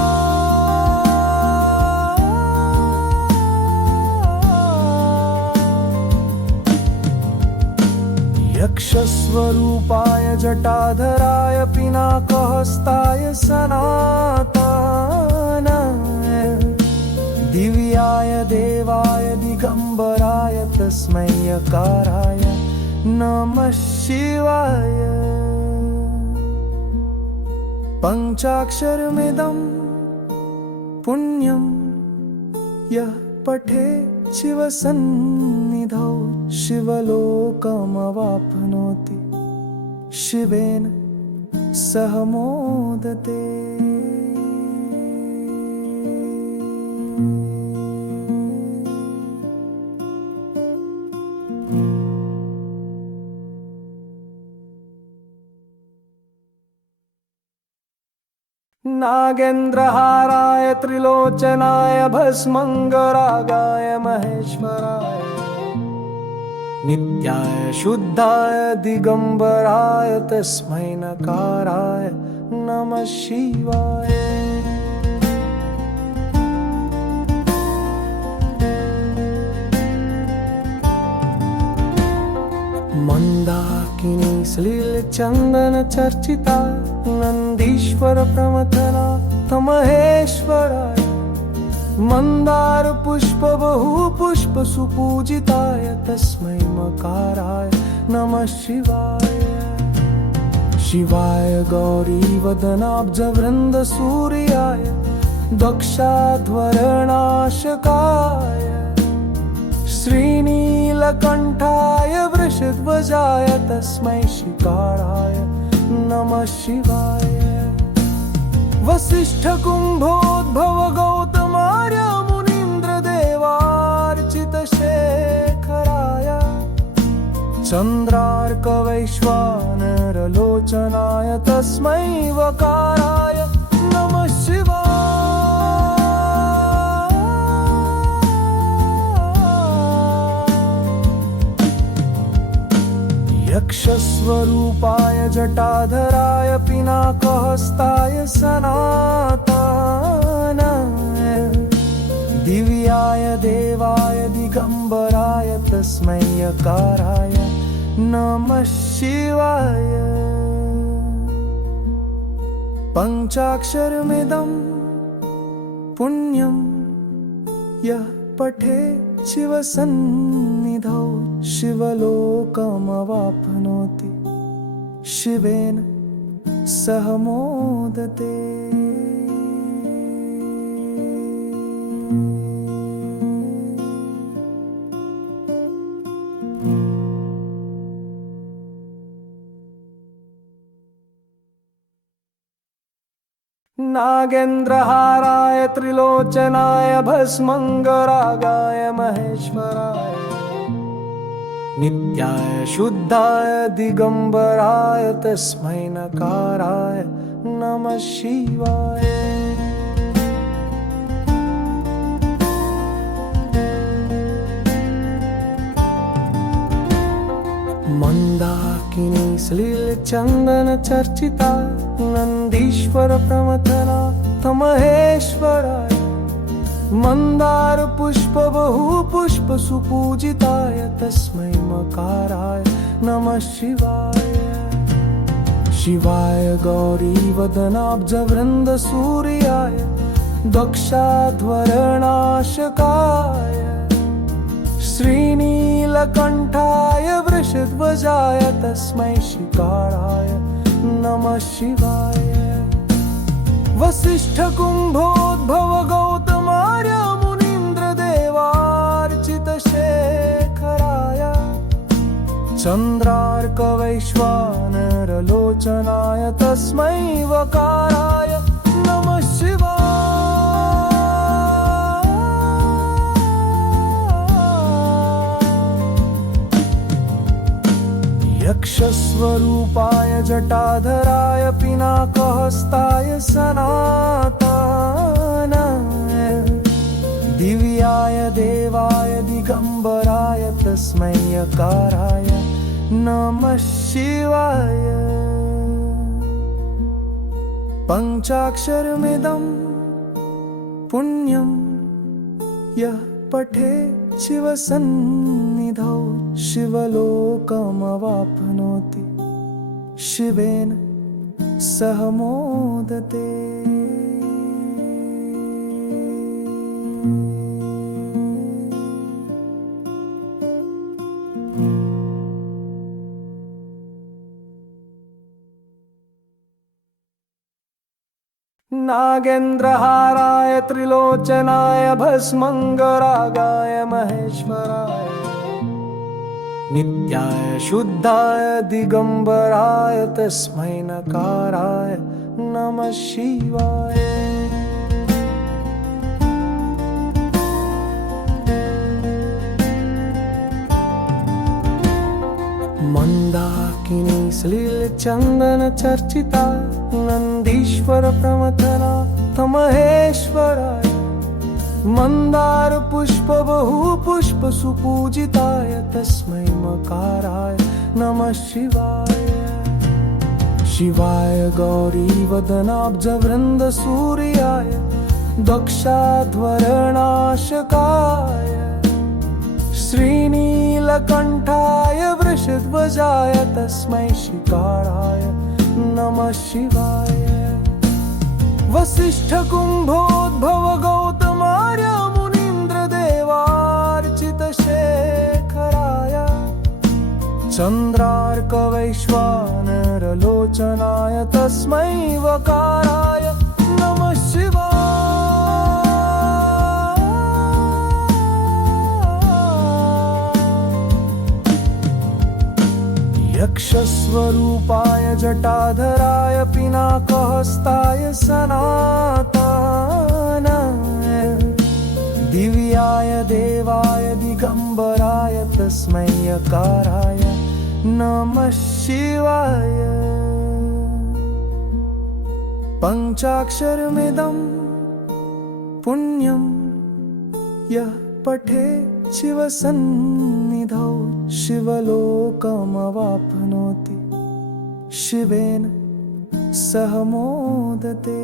यक्षस्वरूपाय जटाधराय पिनाकहस्ताय सनातनाय दिव्याय देवाय दिगंबराय तस्मै यकाराय नमः शिवाय। पंचाक्षरमिदं पुण्यं यः पठेत् शिवसन्निधौ शिवलोकमवाप्नोति शिवेन सह मोदते। नागेन्द्रहाराय त्रिलोचनाय भस्मंगरागाय महेश्वराय नित्याय शुद्धाय दिगंबराय तस्मै नकाराय नमः शिवाय। मंदाकिनी सलिल चंदन चर्चिता नंदीश्वर प्रमथना तमहेश्वराय। मंदार पुष्प बहु पुष्प सुपूजिताय तस्मै मकाराय नमः शिवाय। शिवाय गौरी वदनाब्ज वृंद सूर्याय दक्षाध्वरनाशकाय। श्रीनीलकंठाय वृषध्वजाय तस्मै शिकाराय नमः शिवाय। वसिष्ठ कुंभोद्भव गौतमार्य मुनीन्द्र देवार्चित शेखराय। चंद्रार्क वैश्वानर लोचनाय तस्मै वकाराय नमः शिवाय। यक्षस्वरूपाय जटाधराय पिनाकहस्ताय सनातनाय। दिव्याय देवाय दिगंबराय तस्मै यकाराय नमः शिवाय। पंचाक्षरमिदं पुण्यं यः पठेत् शिवसन्निधौ शिवलोकमवाप्नोति शिवेन सह मोदते। नागेन्द्रहाराय त्रिलोचनाय भस्मंगरागाय महेश्वराय। नित्याय शुद्धाय दिगंबराय तस्मै नकाराय नमः शिवाय। मंदाकिनी सलिल चंदन चर्चिता नंदीश्वर प्रमथना तमहेश्वराय। मंदार पुष्प बहु पुष्प सुपूजिताय तस्मै मकाराय नमः शिवाय। शिवाय गौरी वदनाब्ज वृंद सूर्याय दक्षाध्वरनाशकाय। श्रीनीलकंठाय वृषध्वजाय तस्मै शिकाराय नमः शिवाय। वसिष्ठ कुंभोद्भव गौतमार्य मुनीन्द्र देवार्चित शेखराय। चंद्रार्क वैश्वानर लोचनाय तस्मै वकाराय नमः शिवाय। यक्षस्वरूपाय जटाधराय पिनाकहस्ताय सनातनाय। दिव्याय देवाय दिगंबराय तस्मै यकाराय नमः शिवाय। पंचाक्षरमिदं पुण्यं यः पठेत् शिवसन्निधौ शिवलोकमवाप्नोति शिवेन सह मोदते। नागेन्द्रहाराय त्रिलोचनाय भस्मंगरागाय महेश्वराय। नित्याय शुद्धाय दिगंबराय तस्मै नकाराय नमः शिवाय। मंदाकिनी सलिल चंदन चर्चिता नंदीश्वर प्रमथना तमहेश्वराय। मंदार पुष्प बहु पुष्प सुपूजिताय तस्मै मकाराय नमः शिवाय। शिवाय गौरी वदनाब्ज वृंद सूर्याय दक्षाध्वरनाशकाय श्रीनीलकंठाय वृषध्वजाय तस्मै शिकाराय नमः शिवाय। वसिष्ठ कुंभोद्भव गौतमार्य मुनीन्द्र देवार्चित शेखराय चंद्रार्क वैश्वानर लोचनाय तस्मै वकाराय नमः शिवाय। यक्षस्वरूपाय जटाधराय पिनाकहस्ताय सनातनाय दिव्याय देवाय दिगंबराय तस्मै यकाराय नमः शिवाय। पंचाक्षरमिदं पुण्यं यः पठेत् शिवसन्निधौ शिवलोकमवाप्नोति शिवेन सह मोदते।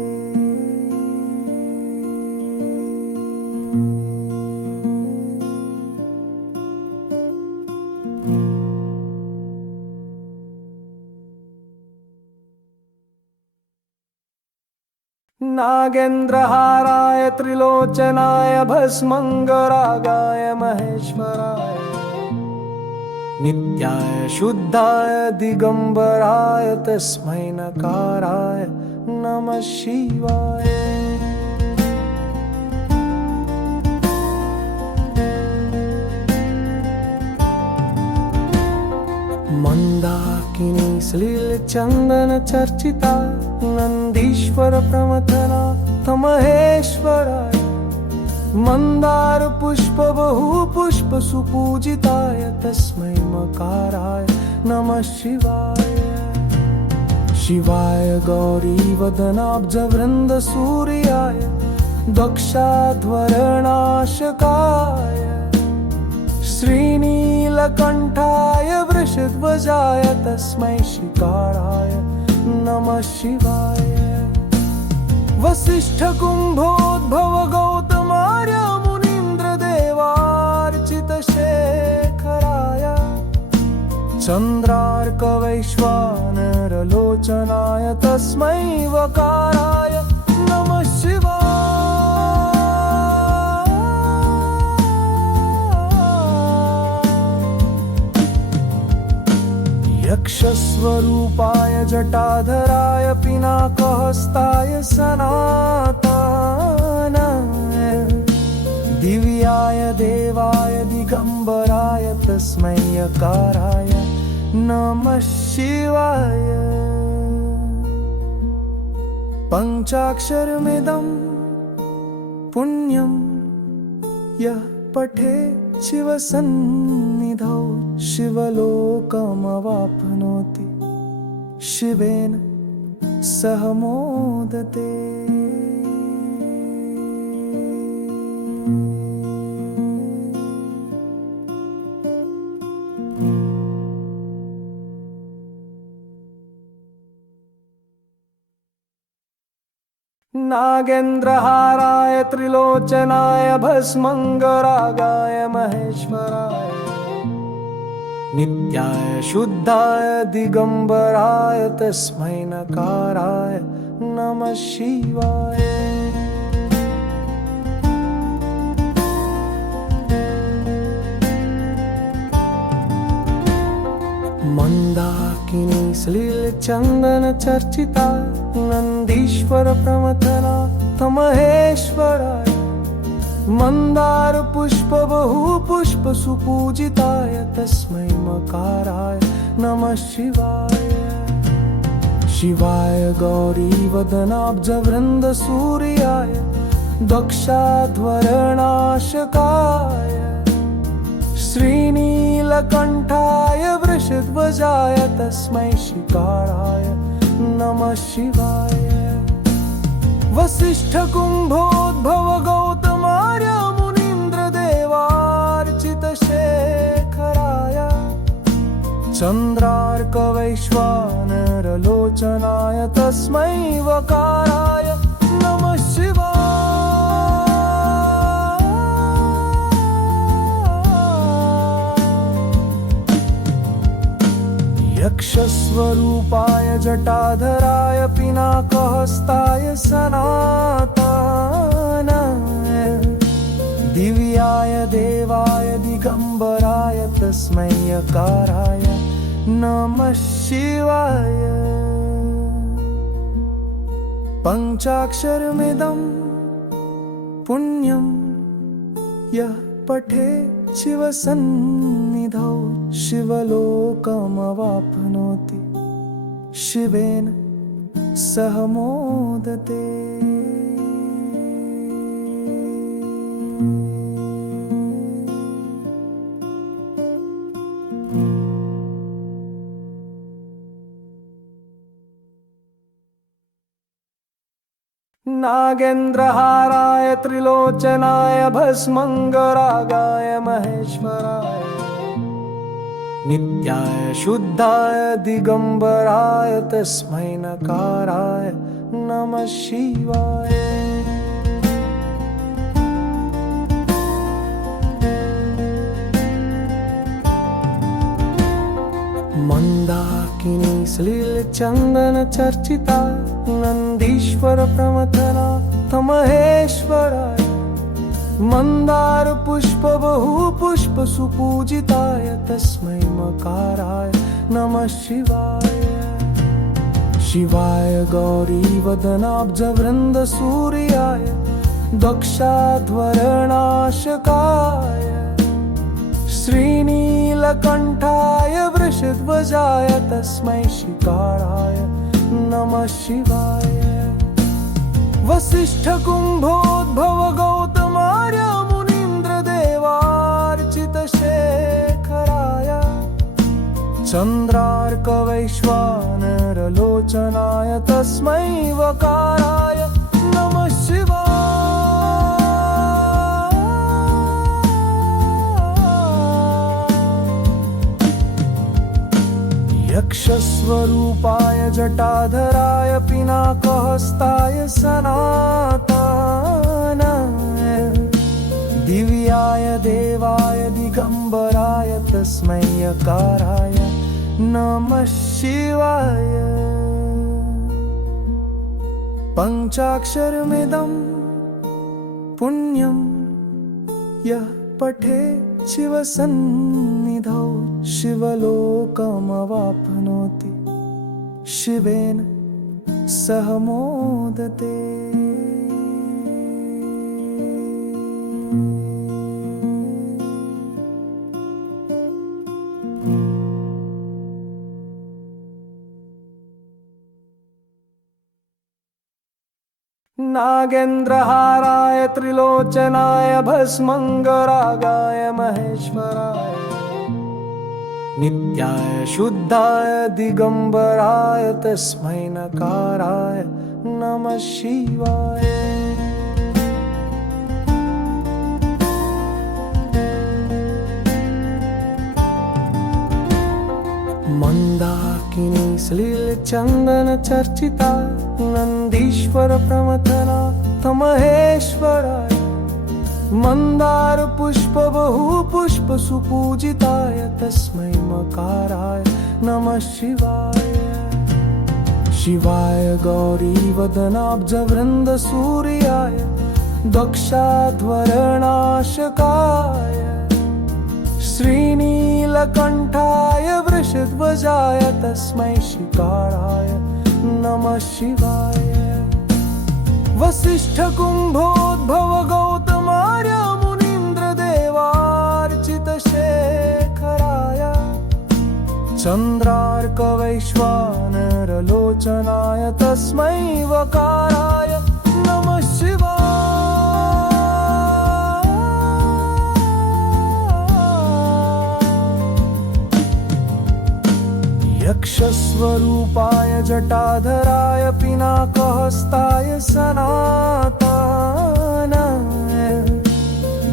नागेन्द्रहाराय त्रिलोचनाय भस्मंगरागाय महेश्वराय नित्याय शुद्धाय दिगंबराय तस्मै नकाराय नमः शिवाय। मंदाकिनी श्लील चंदन चर्चिता नंदीश्वर प्रमथना महेश्वराय मंदार पुष्प बहु पुष्प सुपूजिताय तस्मै मकाराय नमः शिवाय। शिवाय गौरी वदनाब्ज वृंद सूर्याय दक्षाध्वरनाशकाय श्रीनीलकंठाय वृषध्वजाय तस्मै शिकाराय नमः शिवाय। वसिष्ठ कुंभोद्भव गौतमार्य मुनीन्द्र देवार्चित शेखराय चंद्रार्क वैश्वानर लोचनाय तस्मै वकाराय नमः शिवाय। यक्षस्वरूपाय जटाधराय पिनाकहस्ताय सनातनाय दिव्याय देवाय दिगंबराय तस्मै यकाराय नमः शिवाय। पंचाक्षरमिदं पुण्यं यः पठेत् शिवसन्निधौ शिवलोकमवाप्नोति शिवेन सह मोदते। नागेन्द्रहाराय त्रिलोचनाय भस्मंगरागाय महेश्वराय नित्याय शुद्धाय दिगंबराय तस्मै नकाराय नमः शिवाय। मंदाकिनी श्लील चंदन चर्चिता नंदीश्वर प्रमथना महेश्वराय मंदार पुष्प बहु पुष्प सुपूजिताय तस्मै मकाराय नमः शिवाय। शिवाय गौरी वदनाब्ज वृंद सूर्याय दक्षाध्वरनाशकाय श्रीनीलकंठाय वृषध्वजाय तस्मै शिकाराय नमः शिवाय। वसिष्ठ कुंभोद्भव गौतमार्य चन्द्रार्कवैश्वानरलोचनाय तस्मै वकाराय नमः शिवाय। यक्षस्वरूपाय जटाधराय पिनाकहस्ताय सनातनाय दिव्याय देवाय दिगंबराय तस्मै यकाराय नमः शिवाय। पञ्चाक्षरमिदं पुण्यं यः पठेत् शिवसन्निधौ शिवलोकमवाप्नोति शिवेन सह मोदते। नागेन्द्रहाराय त्रिलोचनाय भस्मंगरागाय महेश्वराय नित्याय शुद्धाय दिगंबराय तस्मै नकाराय नमः शिवाय। मंदाकिनी श्लीलचंदन चर्चिता नंदीश्वर प्रमथना महेश्वराय मंदार पुष्प बहु पुष्प सुपूजिताय तस्मै मकाराय नमः शिवाय। शिवाय गौरी वदनाब्ज वृंद सूर्याय दक्षाध्वरनाशकाय श्रीनीलकंठाय वृषध्वजाय तस्मै शिकाराय नमः शिवाय। वसिष्ठ कुंभोद्भव गौतमार्य मुनीन्द्र देवार्चित शेखराय चंद्रार्क वैश्वानरलोचनाय तस्मै वकाराय नमः शिवाय। यक्षस्वरूपाय जटाधराय पिनाकहस्ताय सनातनाय दिव्याय देवाय दिगंबराय तस्मै यकाराय नमः शिवाय। पञ्चाक्षरमिदं पुण्यं यः पठेत् शिवसन्निधौ शिवलोकमवाप्नोति शिवेन सह मोदते। नागेन्द्रहाराय त्रिलोचनाय भस्मंगरागाय महेश्वराय नित्याय शुद्धाय दिगंबराय तस्मै नकाराय नमः शिवाय। मंदाकिनी श्लीलचंदन चर्चिता नंदीश्वर प्रमथना महेश्वराय मंदार पुष्प बहु पुष्प सुपूजिताय तस्मै मकाराय नमः शिवाय। शिवाय गौरी वदनाब्ज वृंद सूर्याय दक्षाध्वरनाशकाय श्रीनीलकंठाय वृषध्वजाय तस्मै शिकाराय नमः शिवाय। वसिष्ठ कुंभोद्भव गौतमार्य मुनीन्द्र देवार्चित शेखराय चंद्रार्क वैश्वानरलोचनाय तस्मै वकाराय नमः शिवाय। यक्षस्वरूपाय जटाधराय पिनाकहस्ताय सनातनाय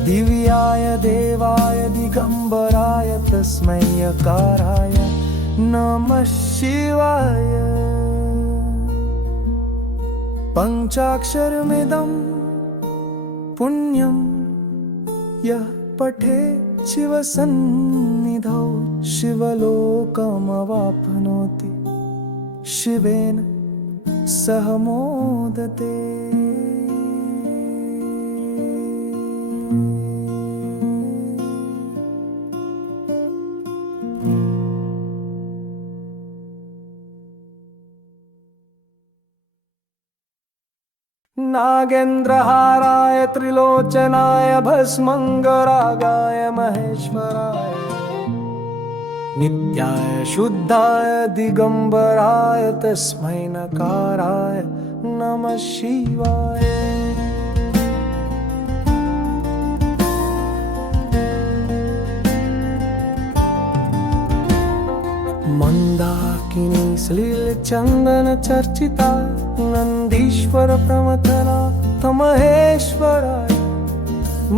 दिव्याय देवाय दिगंबराय तस्मै यकाराय नमः शिवाय। पञ्चाक्षरमिदं पुण्यं यः पठेत् शिवसन्निधौ शिवलोकमवाप्नोति शिवेन सह मोदते। नागेन्द्रहाराय त्रिलोचनाय भस्मङ्गरागाय महेश्वराय नित्याय शुद्धाय दिगंबराय तस्मै नकाराय नमः शिवाय। मंदाकिनी सलिल चंदन चर्चिता नंदीश्वर प्रमथना तमहेश्वराय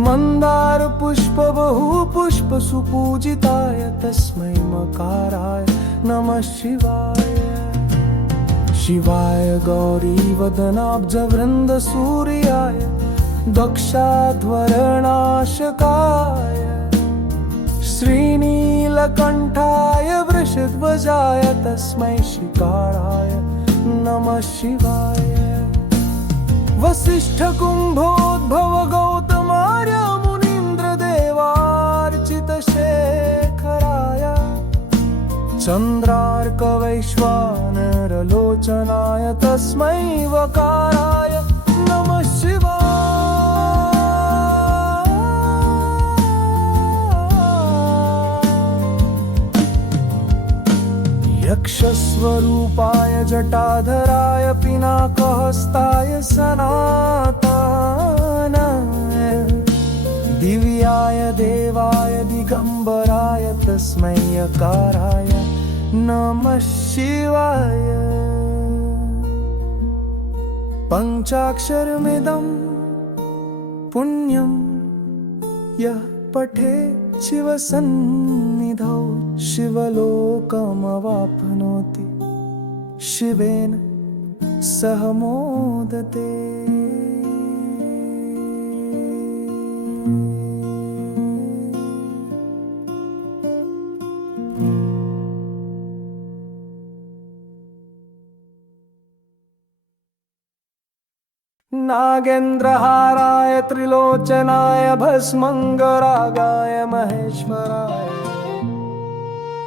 मंदार पुष्प बहु पुष्प सुपूजिताय तस्मै मकाराय नमः शिवाय। शिवाय गौरी वदनाब्ज वृंद सूर्याय दक्षाध्वरनाशकाय श्रीनीलकंठाय वृषध्वजाय तस्मै शिकाराय नमः शिवाय। वसिष्ठ कुंभोद्भव गौतमार्य मुनीन्द्र देवार्चित शेखराय चंद्रार्क वैश्वानर लोचनाय तस्मै वकाराय नमः शिवाय। यक्षस्वरूपाय जटाधराय पिनाकहस्ताय सनातनाय दिव्याय देवाय दिगंबराय तस्मै यकाराय नमः शिवाय। पञ्चाक्षरमिदं पुण्यं यः पठेत् शिवसन्निधौ शिवलोकमवाप्नोति शिवेन सह मोदते। नागेन्द्रहाराय त्रिलोचनाय भस्मङ्गरागाय महेश्वराय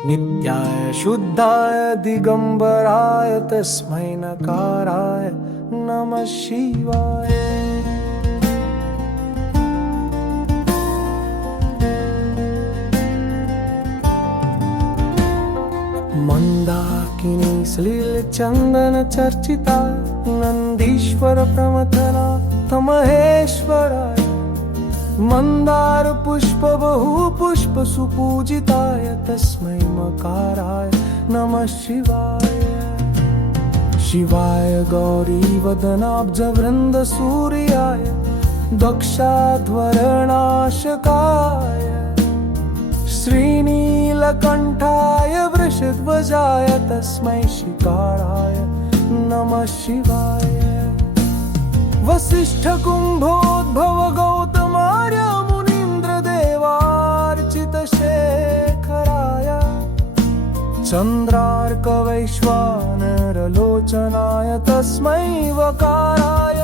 नित्याय शुद्धाय दिगंबराय तस्मै नकाराय नमः शिवाय। मंदाकिनी सलिल चंदन चर्चिता नंदीश्वर प्रमथना तमहेश्वराय मंदार पुष्प बहु पुष्प सुपूजिताय तस्मै मकाराय नमः शिवाय। शिवाय गौरी वदनाब्ज वृंद सूर्याय दक्षाध्वरनाशकाय श्रीनीलकंठाय वृषध्वजाय तस्मै शिकाराय नमः शिवाय। वसिष्ठ कुंभोद्भव गौतमार्य मुनीन्द्र देवार्चित शेखराय चंद्रार्क वैश्वानर लोचनाय तस्मै वकाराय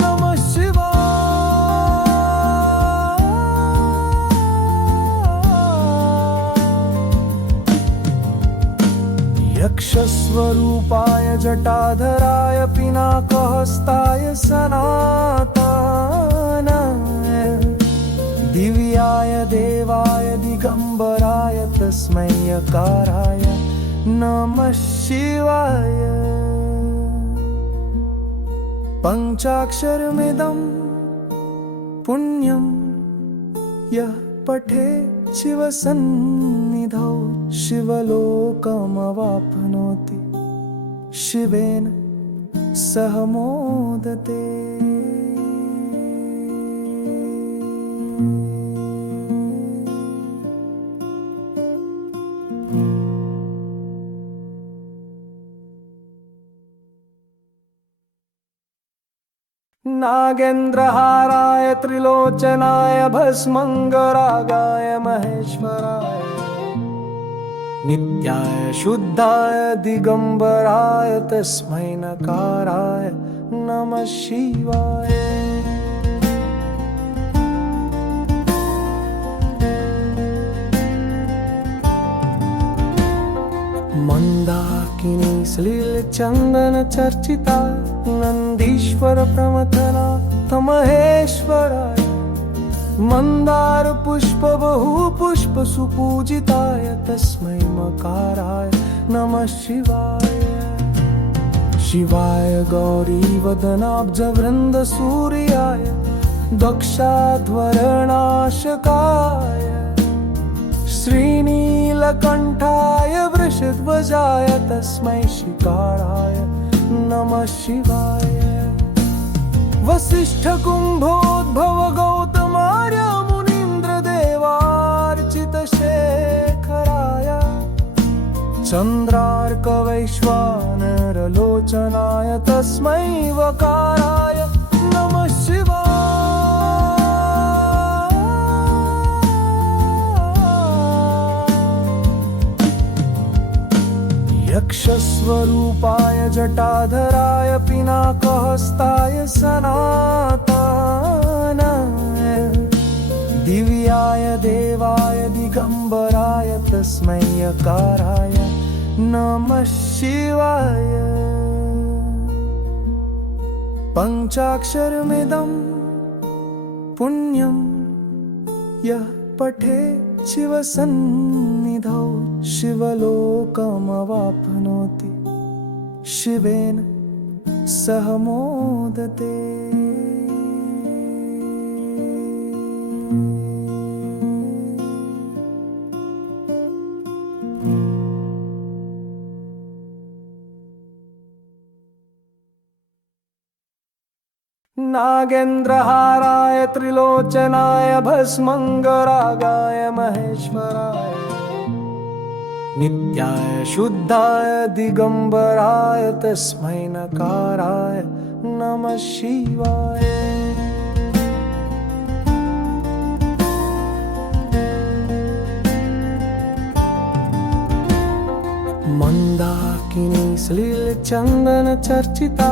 नमः शिवाय। यक्षस्वरूपाय जटाधराय पिनाकहस्ताय सनातनाय दिव्याय देवाय दिगंबराय तस्मै यकाराय नमः शिवाय। पञ्चाक्षरमिदं पुण्यं यः पठेत् शिवसन्निधौ शिवलोकमवाप्नोति शिवेन सह मोदते। नागेन्द्रहाराय त्रिलोचनाय भस्मङ्गरागाय महेश्वराय नित्याय शुद्धाय दिगंबराय तस्मै नकाराय नमः शिवाय। मंदाकिनी श्लील चंदन चर्चिता नंदीश्वर प्रमथनाथ महेश्वराय मंदार पुष्प बहु पुष्प सुपूजिताय तस्मै मकाराय नमः शिवाय। शिवाय गौरी वदनाब्ज वृंद सूर्याय दक्षाध्वरनाशकाय श्रीनीलकंठाय वृषध्वजाय तस्मै शिकाराय नमः शिवाय। वसिष्ठ कुंभोद्भव गौतमार्य मुनीन्द्र देवार्चित शेखराय चंद्रार्क वैश्वानर लोचनाय तस्मै वकाराय नमः शिवाय। यक्षस्वरूपाय जटाधराय पिनाकहस्ताय सनातनाय दिव्याय देवाय दिगंबराय तस्मै यकाराय नमः शिवाय। पंचाक्षरमिदं पुण्यं यः पठेत् शिवसन्निधौ शिवलोकमवाप्नोति शिवेन सह मोदते। नागेन्द्रहाराय त्रिलोचनाय भस्मङ्गरागाय महेश्वराय नित्याय शुद्धाय दिगंबराय तस्मै नकाराय नमः शिवाय। मंदाकिनी श्लील चंदन चर्चिता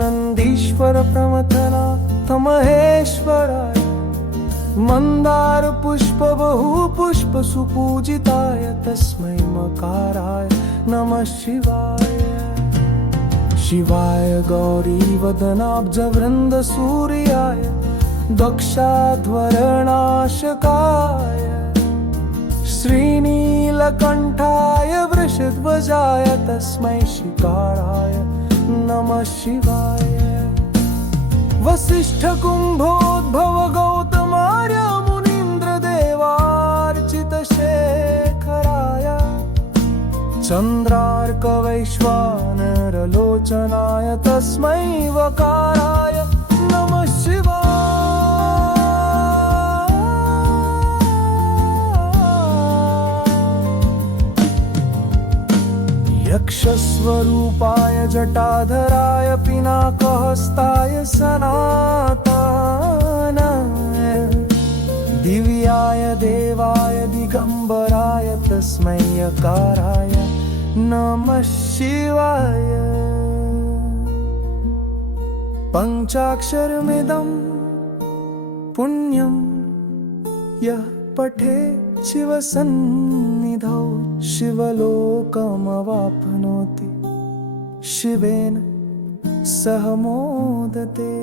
नंदीश्वर प्रमथनाथ महेश्वराय मंदार पुष्प बहु पुष्प सुपूजिताय तस्मै मकाराय नमः शिवाय। शिवाय गौरी वदनाब्ज वृंद सूर्याय दक्षाध्वरनाशकाय श्रीनीलकंठाय वृषध्वजाय तस्मै शिकाराय नमः शिवाय। वसिष्ठ कुंभोद्भव गौतमार्य मुनीन्द्र देवार्चित शेखराय चंद्रार्क वैश्वानर लोचनाय तस्मै वकाराय नमः शिवाय। यक्षस्वरूपाय जटाधराय पिनाकहस्ताय सनातनाय दिव्याय देवाय दिगंबराय तस्मै यकाराय नमः शिवाय। पंचाक्षरमिदं पुण्यं यः पठेत् शिवसन्निधौ शिवलोकमवाप्नोति शिवेन सह मोदते।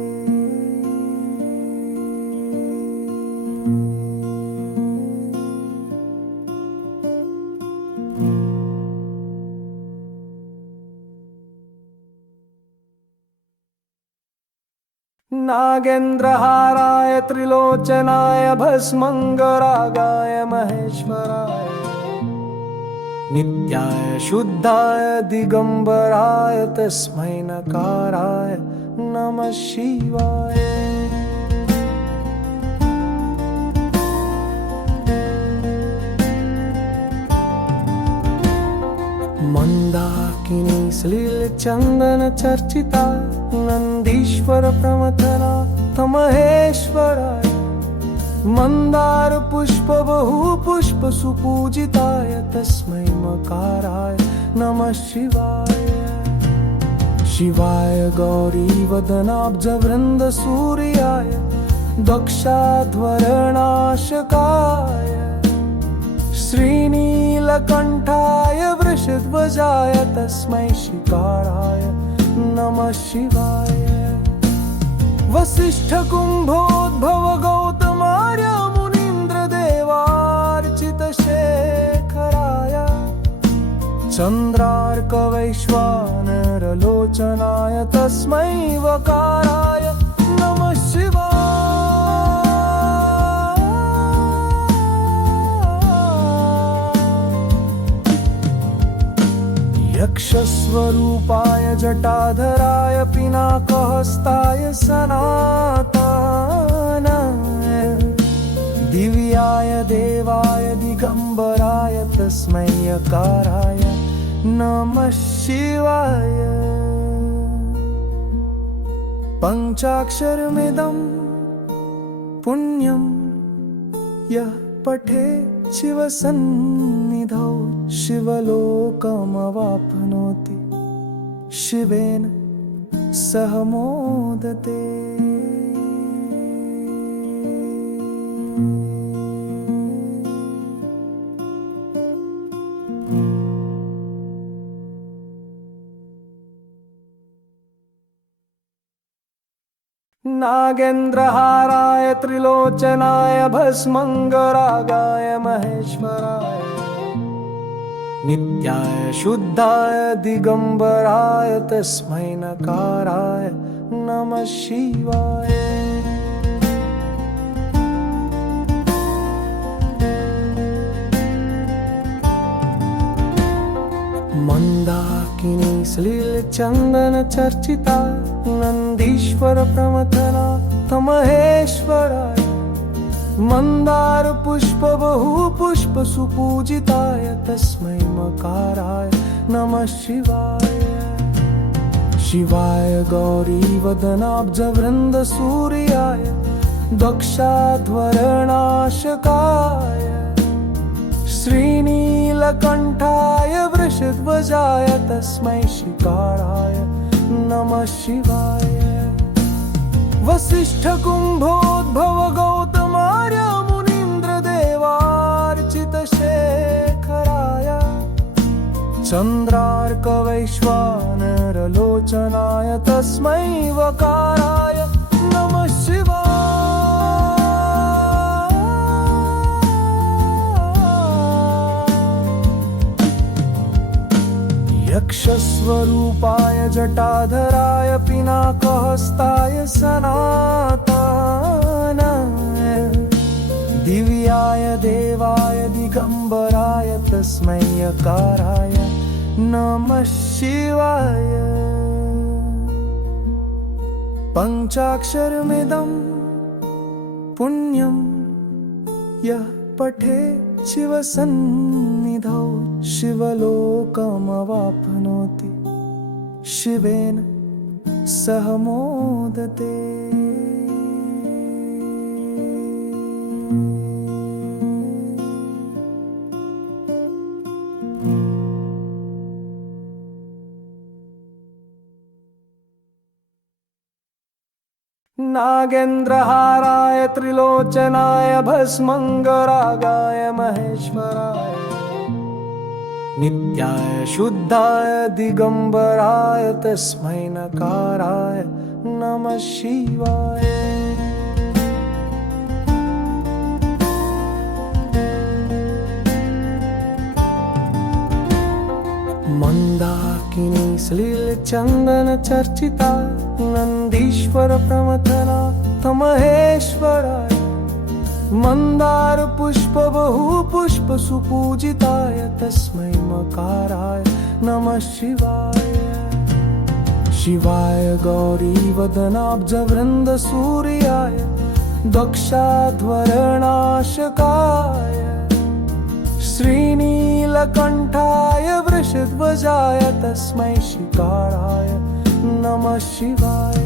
नागेन्द्रहाराय त्रिलोचनाय भस्मङ्गरागाय महेश्वराय नित्याय शुद्धाय दिगंबराय तस्मै नकाराय नमः शिवाय। मंदाकिनी श्लील चंदन चर्चिता नन्दीश्वर प्रमथनाथ महेश्वराय मंदार पुष्प बहु पुष्प सुपूजिताय तस्मै मकाराय नमः शिवाय शिवाय गौरी वदनाब्ज वृंद सूर्याय दक्षाध्वरनाशकाय श्रीनीलकंठाय वृषध्वजाय तस्मै शिकाराय नमः शिवाय वसिष्ठ कुंभोद्भव गौतमार्य मुनीन्द्र देवार्चित शेखराय चंद्रार्क वैश्वानरलोचनाय तस्मै वकाराय नमः शिवाय यक्षस्वरूपाय जटाधराय पिनाकहस्ताय सनातनाय दिव्याय देवाय दिगंबराय तस्मै यकाराय नमः शिवाय पंचाक्षरमिदं पुण्यं यः पठेत् शिवसन्निधौ शिवलोकमवाप्नोति शिवेन सह मोदते नागेन्द्रहाराय त्रिलोचनाय भस्मंगरागाय महेश्वराय नित्याय शुद्धाय दिगंबराय तस्मै नकाराय नमः शिवाय मंदाकिनी श्लील चंदन चर्चिता नंदीश्वर प्रमथनाथ महेश्वराय मंदार पुष्प बहु पुष्प सुपूजिताय तस्मै मकाराय नमः शिवाय शिवाय गौरी वदनाब्ज वृंद सूर्याय दक्षाध्वरनाशकाय श्रीनीलकंठाय वृषध्वजाय तस्मै शिकाराय नमः शिवाय वसिष्ठ कुंभोद्भव गौतमार्य मुनीन्द्र देवार्चित शेखराय चंद्रार्क वैश्वानरलोचनाय तस्मै वकाराय नमः शिवाय यक्षस्वरूपाय जटाधराय पिनाकहस्ताय सनातनाय दिव्याय देवाय दिगंबराय तस्मै यकाराय नमः शिवाय पंचाक्षरमिदं पुण्यं यः पठेत् शिवसन्निधौ शिवलोकमवाप्नोति शिवेन सह मोदते नागेन्द्रहाराय त्रिलोचनाय भस्मंगरागाय महेश्वराय नित्याय शुद्धाय दिगंबराय तस्मै नकाराय नमः शिवाय मंदाकिनी श्लील चंदन चर्चिता नंदीश्वर प्रमथनाथ महेश्वराय मंदार पुष्प बहु पुष्प सुपूजिताय तस्मै मकाराय नमः शिवाय शिवाय गौरी वदनाब्ज वृंद सूर्याय दक्षाध्वरनाशकाय श्रीनीलकंठाय वृषध्वजाय तस्मै शिकाराय नमः शिवाय।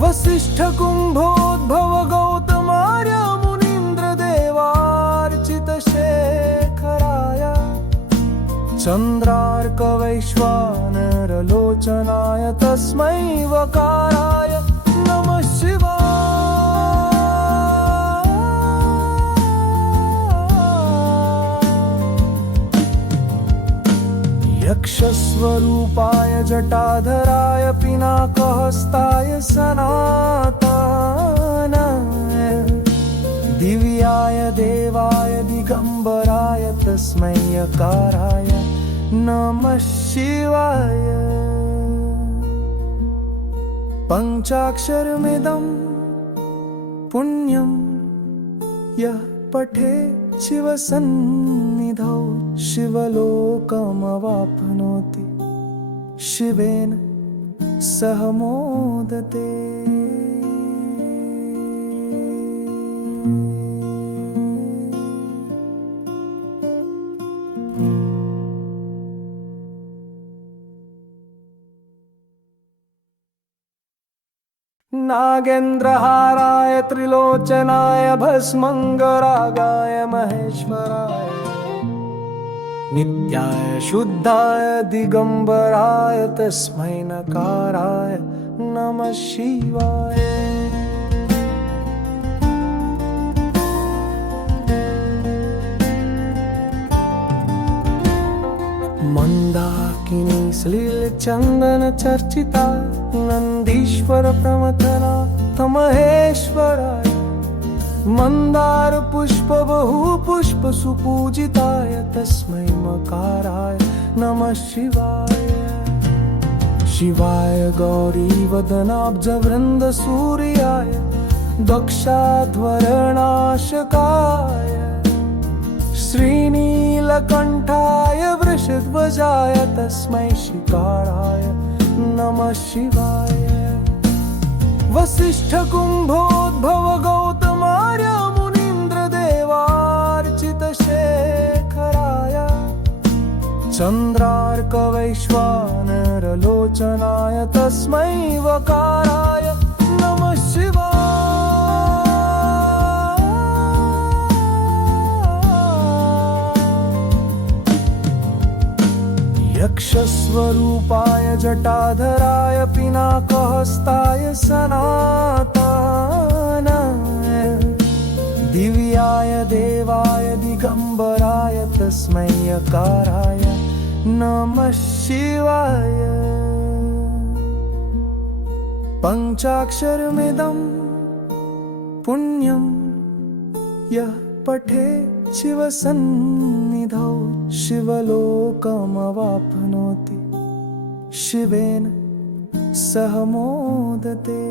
वसिष्ठ कुम्भोद्भव गौतमार्य मुनीन्द्र देवार्चित शेखराय। चन्द्रार्क वैश्वानर लोचनाय तस्मै वकाराय नमः शिवाय। यक्षस्वरूपाय जटाधराय पिनाकहस्ताय सनातनाय। दिव्याय देवाय दिगंबराय तस्मै यकाराय नमः शिवाय। पंचाक्षरमिदं पुण्यं यः पठेत् शिवसन्निधौ शिवलोकमवाप्नोति शिवेन सह मोदते। नागेन्द्रहाराय त्रिलोचनाय भस्मंगरागाय महेश्वराय। नित्याय शुद्धाय दिगंबराय तस्मै नकाराय नमः शिवाय। मंदाकिनी श्लील चंदन चर्चिता नंदीश्वर प्रमथना महेश्वराय। मंदार पुष्प बहु पुष्प सुपूजिताय तस्मै मकाराय नमः शिवाय। शिवाय गौरी वदनाब्ज वृंद सूर्याय दक्षाध्वरनाशकाय। श्रीनीलकंठाय वृषध्वजाय तस्मै शिकाराय नमः शिवाय। वसिष्ठ कुम्भोद्भव गौतमार्य मुनीन्द्र देवार्चित शेखराय। चन्द्रार्क वैश्वानर लोचनाय तस्मै वकाराय नमः शिवाय। यक्षस्वरूपाय जटाधराय पिनाकहस्ताय सनातनाय। दिव्याय देवाय दिगंबराय तस्मै यकाराय नमः शिवाय। पंचाक्षरमिदं पुण्यं यः पठेत् शिवसन्निधौ शिवलोकमवाप्नोति शिवेन सह मोदते।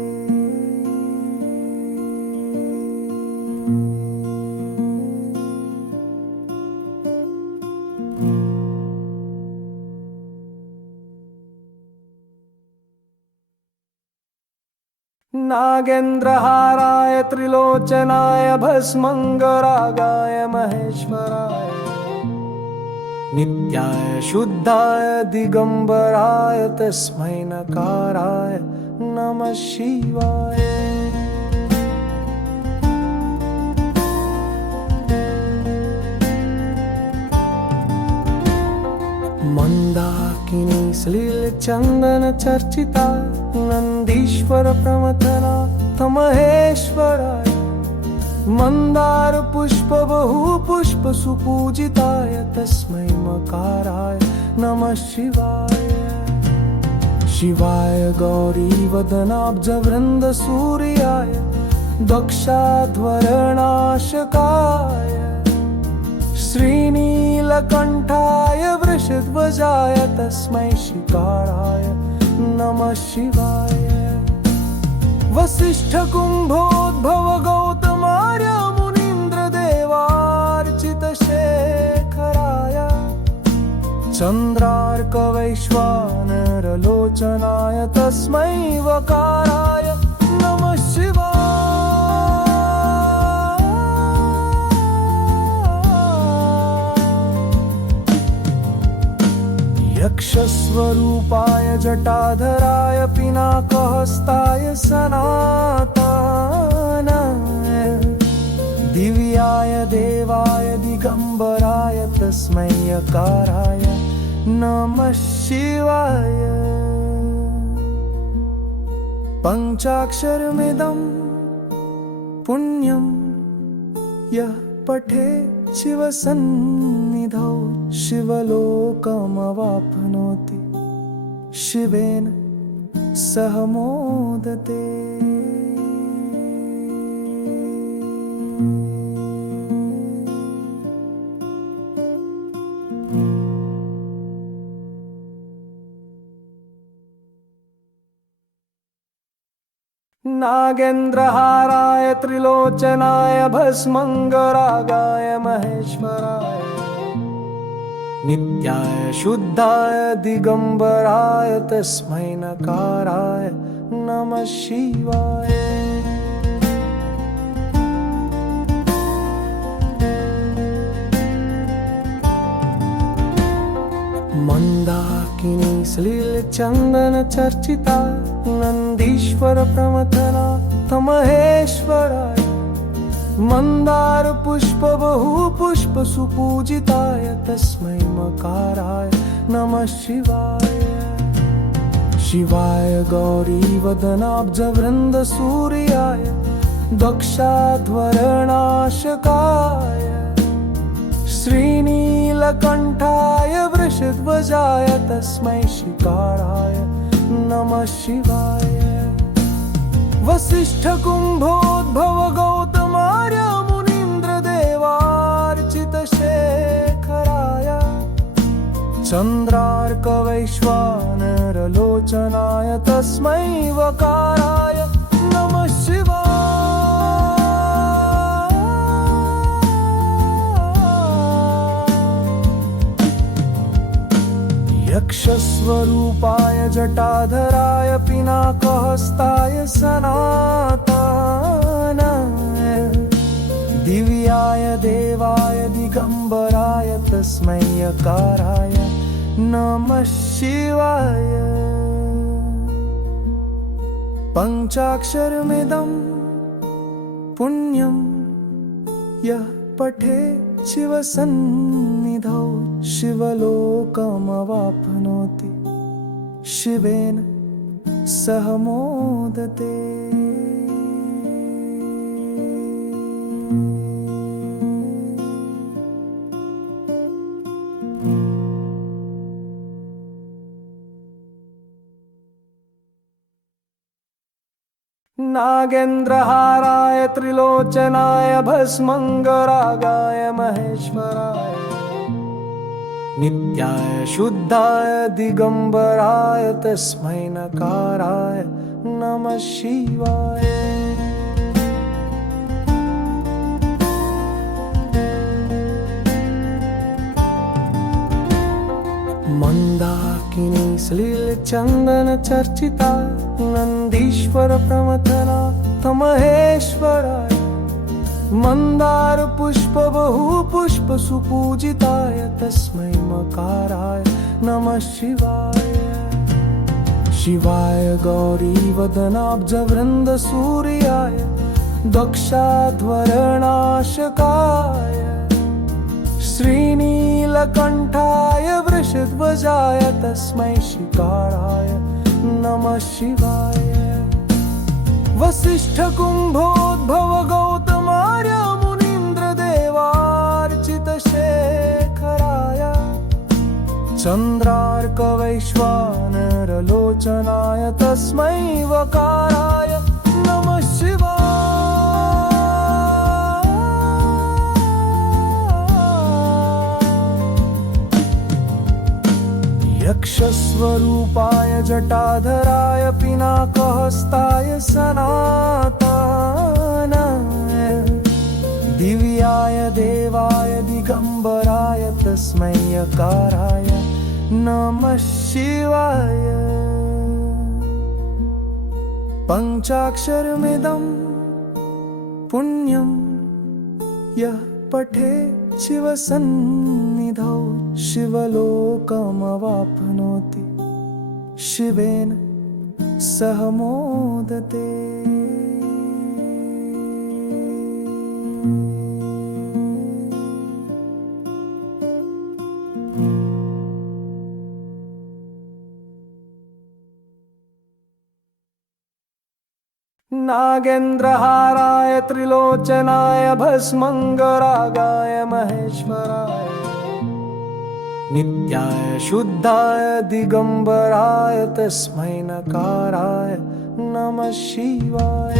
नागेन्द्रहाराय त्रिलोचनाय भस्मंगरागाय महेश्वराय। नित्याय शुद्धाय दिगंबराय तस्मै नकाराय नमः शिवाय। मंदाकिनी श्लील चंदन चर्चिता नंदीश्वर प्रमथना महेश्वराय। मंदार पुष्प बहु पुष्प सुपूजिताय तस्मै मकाराय नमः शिवाय। शिवाय गौरी वदनाब्ज वृंद सूर्याय दक्षाध्वरनाशकाय। श्रीनीलकंठाय वृषध्वजाय तस्मै शिकाराय नमः शिवाय। वसिष्ठ कुम्भोद्भव गौतमार्य मुनीन्द्र देवार्चित शेखराय। चन्द्रार्क वैश्वानर लोचनाय तस्मै वकाराय नमः शिवाय। यक्ष यक्षस्वरूपाय जटाधराय पिनाकहस्ताय सनातनाय दिव्याय देवाय दिगंबराय तस्मै यकाराय नमः शिवाय। पंचाक्षरमिदं पुण्यं यः पठेत् शिवसन्निधौ शिवलोकमवाप्नोति शिवेन सह मोदते। नागेन्द्रहाराय त्रिलोचनाय भस्मंगरागाय महेश्वराय नित्याय शुद्धाय दिगंबराय तस्मै नकाराय नमः शिवाय। मंदाकिनी श्लील चंदन चर्चिता नंदीश्वर प्रमथना तमहेश्वराय मंदार पुष्प बहु पुष्प सुपूजिताय तस्मै मकाराय नमः शिवाय। शिवाय गौरी वदनाब्ज वृंद सूर्याय दक्षाध्वरनाशकाय श्रीनीलकंठाय वृषध्वजाय तस्मै शिकाराय नमः शिवाय। वसिष्ठ कुंभोद्भव गौतमार्य मुनीन्द्र देवार्चित शेखराय चंद्रार्क वैश्वानर लोचनाय तस्मै वकाराय नमः शिवाय। यक्षस्वरूपाय जटाधराय पिनाकहस्ताय सनातनाय दिव्याय देवाय दिगंबराय तस्मै यकाराय नमः शिवाय। पंचाक्षरमिदं पुण्यं यः पठेत् शिवसन्निधौ शिवलोकमवाप्नोति शिवेन सह मोदते। नागेन्द्रहाराय त्रिलोचनाय भस्मंगरागाय महेश्वराय नित्याय शुद्धाय दिगंबराय तस्मै नकाराय नमः शिवाय। मंदाकिनी श्लील चंदन चर्चिता नंदीश्वर प्रमथना तमहेश्वराय मंदार पुष्प बहु पुष्प सुपूजिताय तस्मै मकाराय नमः शिवाय। शिवाय गौरी वदनाब्ज वृंद सूर्याय दक्षाध्वरनाशकाय श्रीनीलकंठाय वृषध्वजाय तस्मै शिकाराय नमः शिवाय। वसिष्ठ कुंभोद्भव गौतमार्य मुनीन्द्र देवार्चित शेखराय चंद्रार्क वैश्वानर लोचनाय तस्मै वकाराय नमः शिवाय। यक्षस्वरूपाय जटाधराय पिनाकहस्ताय सनातनाय दिव्याय देवाय दिगंबराय तस्मै यकाराय नमः शिवाय। पंचाक्षरमिदं पुण्यं यः पठे शिवसन्निधौ शिवलोकमवाप्नोति शिवेन सह मोदते। नागेन्द्रहाराय त्रिलोचनाय भस्मंगरागाय महेश्वराय नित्याय शुद्धाय दिगंबराय तस्मै नकाराय नमः शिवाय।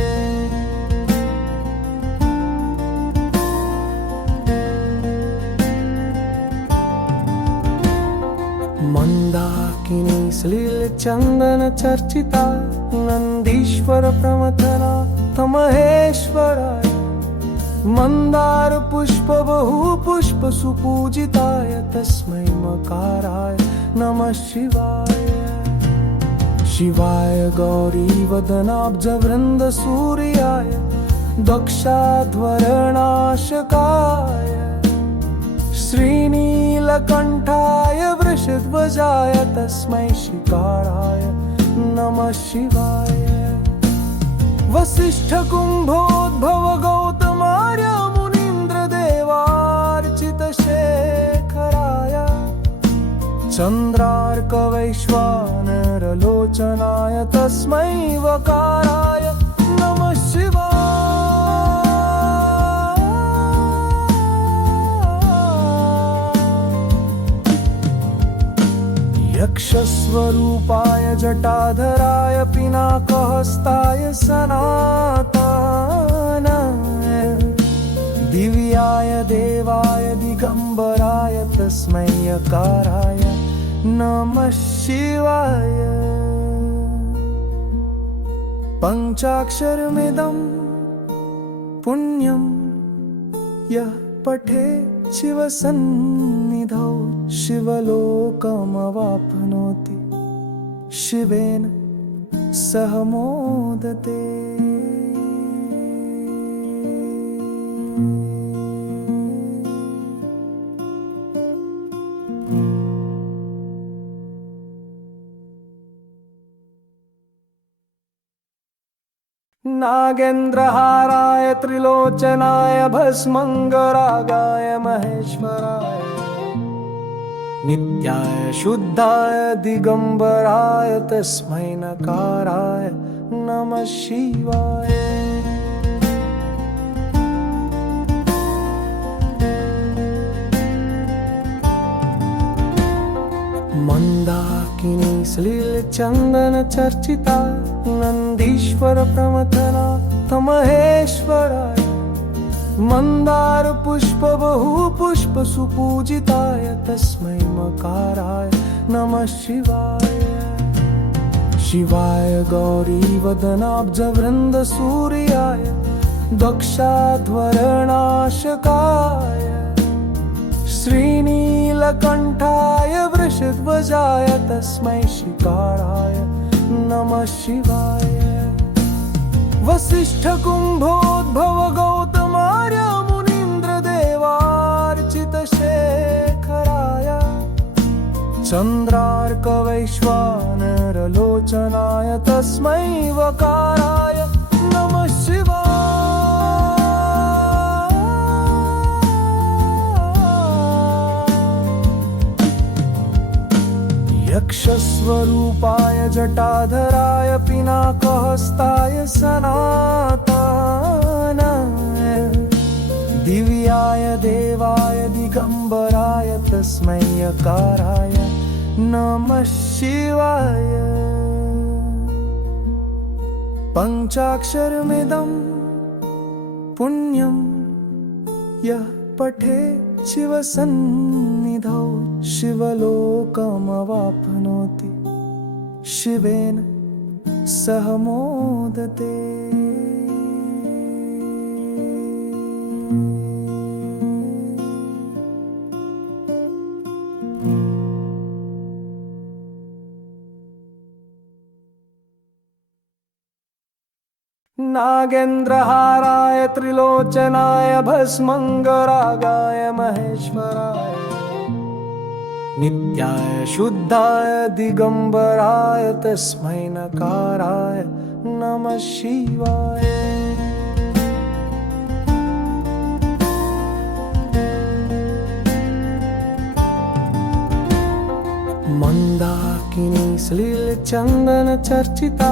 मंदाकिनी श्लील चंदन चर्चिता नंदीश्वर प्रमथना महेश्वराय मंदार पुष्प बहु पुष्प सुपूजिताय तस्मै मकाराय नमः शिवाय। शिवाय गौरी वदनाब्ज वृंद सूर्याय दक्षाध्वरनाशकाय श्रीनीलकंठाय वृषध्वजाय तस्मै शिकाराय नमः शिवाय। वसिष्ठ कुंभोद्भव गौतमार्य मुनीन्द्र देवार्चित शेखराय चंद्रार्क वैश्वानर लोचनाय तस्मै वकाराय नमः शिवाय। यक्षस्वरूपाय जटाधराय पिनाकहस्ताय सनातनाय दिव्याय देवाय दिगंबराय तस्मै यकाराय नमः शिवाय। पंचाक्षरमिदं पुण्यं यः पठे शिवसन्निधौ शिवलोकमवाप्नोति शिवेन सह मोदते। नागेन्द्रहाराय त्रिलोचनाय भस्मंगरागाय महेश्वराय नित्याय शुद्धाय दिगंबराय तस्मै नकाराय नमः शिवाय। मंदाकिनी श्लील चंदन चर्चिता नंदीश्वर प्रमथना महेश्वराय मंदार पुष्प बहु पुष्प सुपूजिताय तस्मै मकाराय नमः शिवाय। शिवाय गौरी वदनाब्ज वृंद सूर्याय दक्षाध्वरनाशकाय श्रीनीलकंठाय वृषध्वजाय तस्मै शिकाराय नमः शिवाय। वसिष्ठ कुंभोद्भव गौतमार्य मुनीन्द्र देवार्चित शेखराय चंद्रार्क वैश्वानर लोचनाय तस्मै वकाराय नमः शिवाय। यक्षस्वरूपाय जटाधराय पिनाकहस्ताय सनातनाय दिव्याय देवाय दिगंबराय तस्मै यकाराय नमः शिवाय। पंचाक्षरमिदं पुण्यं यः पठे शिवसन्निधौ शिवलोकमवाप्नोति शिवेन सह मोदते। नागेन्द्रहाराय त्रिलोचनाय भस्मङ्गरागाय महेश्वराय नित्याय शुद्धाय दिगंबराय तस्मै नकाराय नमः शिवाय। मंदाकिनी श्लील चंदन चर्चिता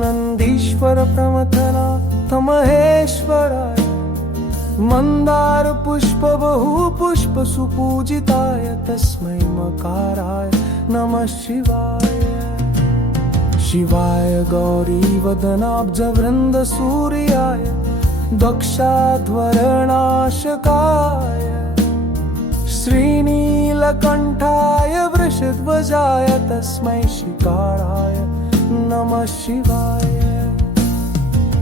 नंदीश्वर प्रमथना महेश्वराय मंदार पुष्प बहु पुष्प सुपूजिताय तस्मै मकाराय नमः शिवाय। शिवाय गौरी वदनाब्ज वृंद सूर्याय दक्षाध्वरनाशकाय श्रीनीलकंठाय वृषध्वजाय तस्मै शिकाराय नमः शिवाय।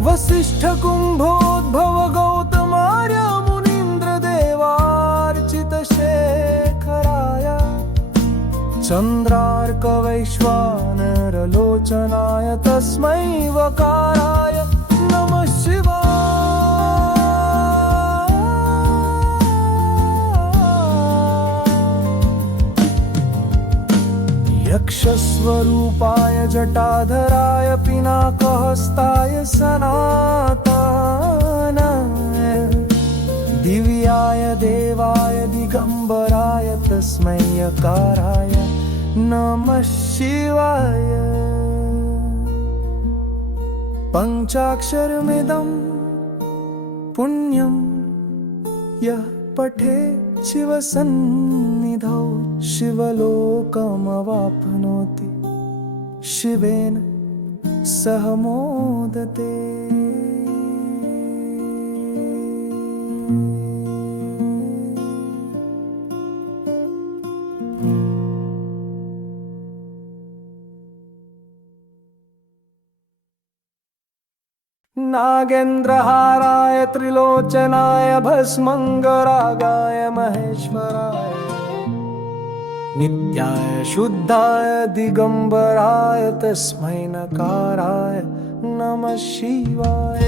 वसिष्ठ कुंभोद्भव गौतमार्य मुनीन्द्र देवार्चित शेखराय चंद्रार्क वैश्वानर लोचनाय तस्मै वकाराय नमः शिवाय। यक्षस्वरूपाय जटाधराय पिनाकहस्ताय सनातनाय दिव्याय देवाय दिगंबराय तस्मै यकाराय नमः शिवाय। पंचाक्षरमिदं पुण्यं यः पठेत् शिवसन्निधौ शिवलोकमवाप्नोति शिवेन सह मोदते। नागेन्द्रहाराय त्रिलोचनाय भस्मङ्गरागाय महेश्वराय नित्याय शुद्धाय दिगंबराय तस्मै नकाराय नमः शिवाय।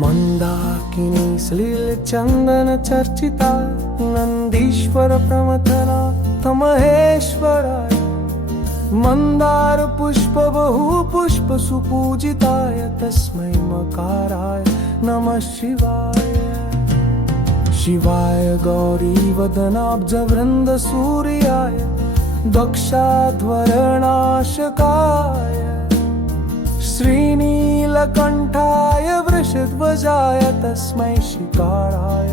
मंदाकिनी श्लील चंदन चर्चिता नंदीश्वर प्रमथना महेश्वराय मंदार पुष्प बहु पुष्प सुपूजिताय तस्मै मकाराय नमः शिवाय। शिवाय गौरी वदनाब्ज वृंद सूर्याय दक्षाध्वरनाशकाय श्रीनीलकंठाय वृषध्वजाय तस्मै शिकाराय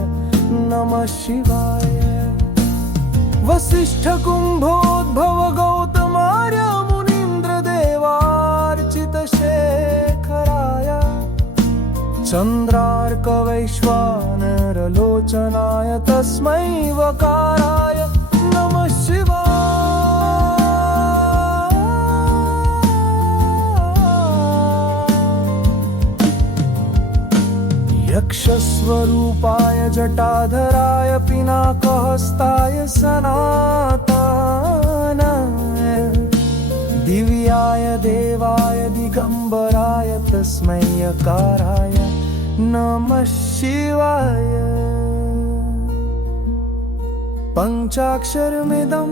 नमः शिवाय। वसिष्ठ कुंभोद्भव गौतमार्य मुनीन्द्र देवार्चित शेखराय चंद्रार्क वैश्वानर लोचनाय तस्मै वकाराय नमः शिवाय। यक्षस्वरूपाय जटाधराय पिनाकहस्ताय सनातनाय दिव्याय देवाय दिगंबराय तस्मै यकाराय नमः शिवाय। पंचाक्षरमिदं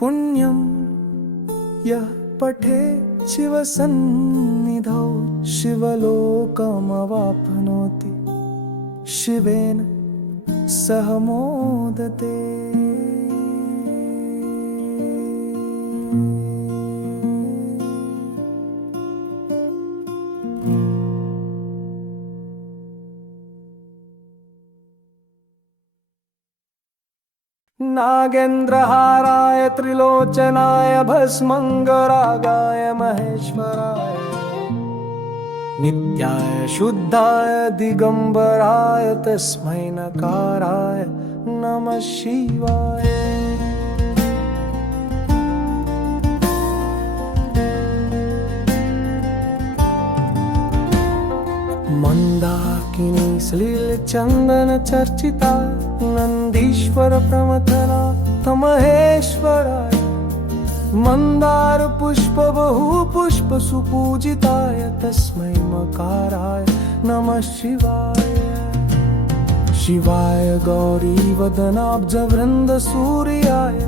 पुण्यं यः पठेत् शिवसन्निधौ शिवलोकमवाप्नोति शिवेन सह मोदते। नागेन्द्रहाराय त्रिलोचनाय भस्मङ्गरागाय महेश्वराय नित्याय शुद्धाय दिगंबराय तस्मै नकाराय नमः शिवाय। मंदाकिनी श्लील चंदन चर्चिता नंदीश्वर प्रमथना महेश्वराय मंदार पुष्प बहु पुष्प सुपूजिताय तस्मै मकाराय नमः शिवाय शिवाय गौरी वदनाब्ज वृंद सूर्याय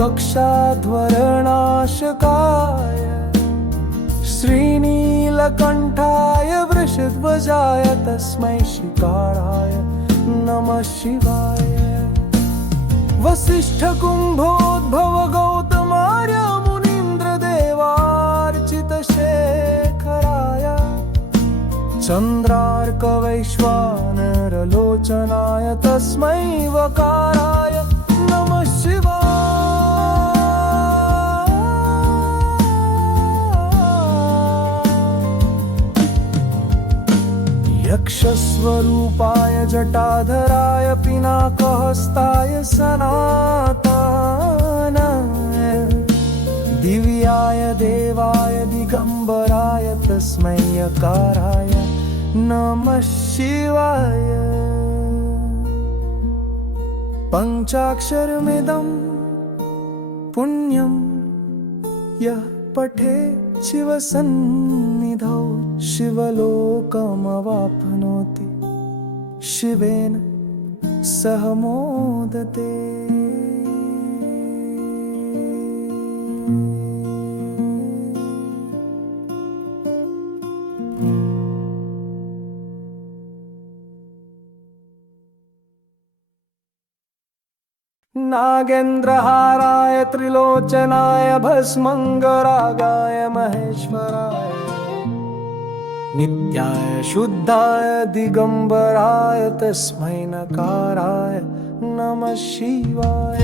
दक्षाध्वरनाशकाय श्रीनीलकंठाय वृषध्वजाय तस्मै शिकाराय नमः शिवाय वसिष्ठ कुंभोद्भव गौतमार्य मुनीन्द्र देवार्चित शेखराय चंद्रार्क वैश्वानर लोचनाय तस्मै वकाराय नमः शिवाय यक्षस्वरूपाय जटाधराय पिनाकहस्ताय सनातनाय दिव्याय देवाय दिगंबराय तस्मै यकाराय नमः शिवाय पंचाक्षरमिदं पुण्यं यः पठेत् शिवसन्निधौ शिवलोकमवाप्नोति शिवेन सह मोदते। नागेन्द्रहाराय त्रिलोचनाय भस्मंगरागाय महेश्वराय नित्याय शुद्धाय दिगंबराय तस्मै नकाराय नमः शिवाय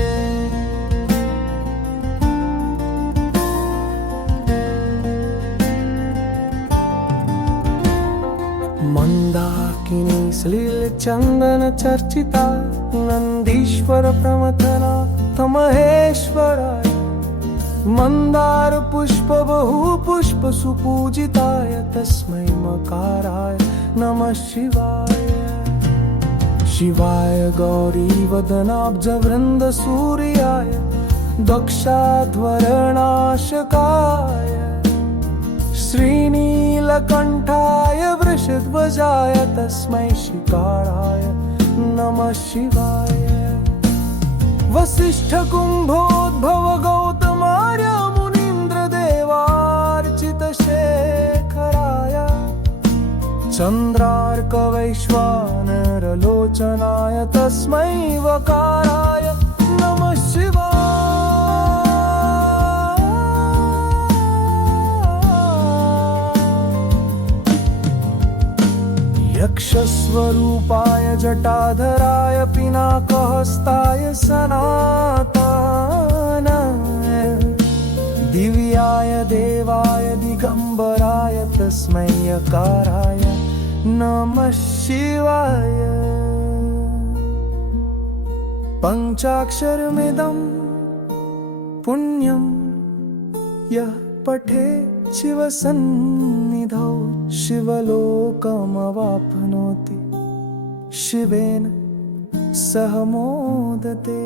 मंदाकिनी श्लील चंदन चर्चिता नंदीश्वर प्रमथनाथ महेश्वराय मंदार पुष्प बहु पुष्प सुपूजिताय तस्मै मकाराय नमः शिवाय शिवाय गौरी वदनाब्ज वृंद सूर्याय दक्षाध्वरनाशकाय श्रीनीलकंठाय वृषध्वजाय तस्मै शिकाराय नमः शिवाय वसिष्ठ कुंभोद्भव गौतमार्य मुनीन्द्र देवार्चित शेखराय चंद्रार्क वैश्वानर लोचनाय तस्मै वकाराय नमः शिवाय यक्षस्वरूपाय जटाधराय पिनाकहस्ताय सनातनाय दिव्याय देवाय दिगंबराय तस्मै यकाराय नमः शिवाय पंचाक्षरमिदं पुण्यं यः पठेत् शिवसन्निधौ शिवलोकमवाप्नोति शिवेन सह मोदते।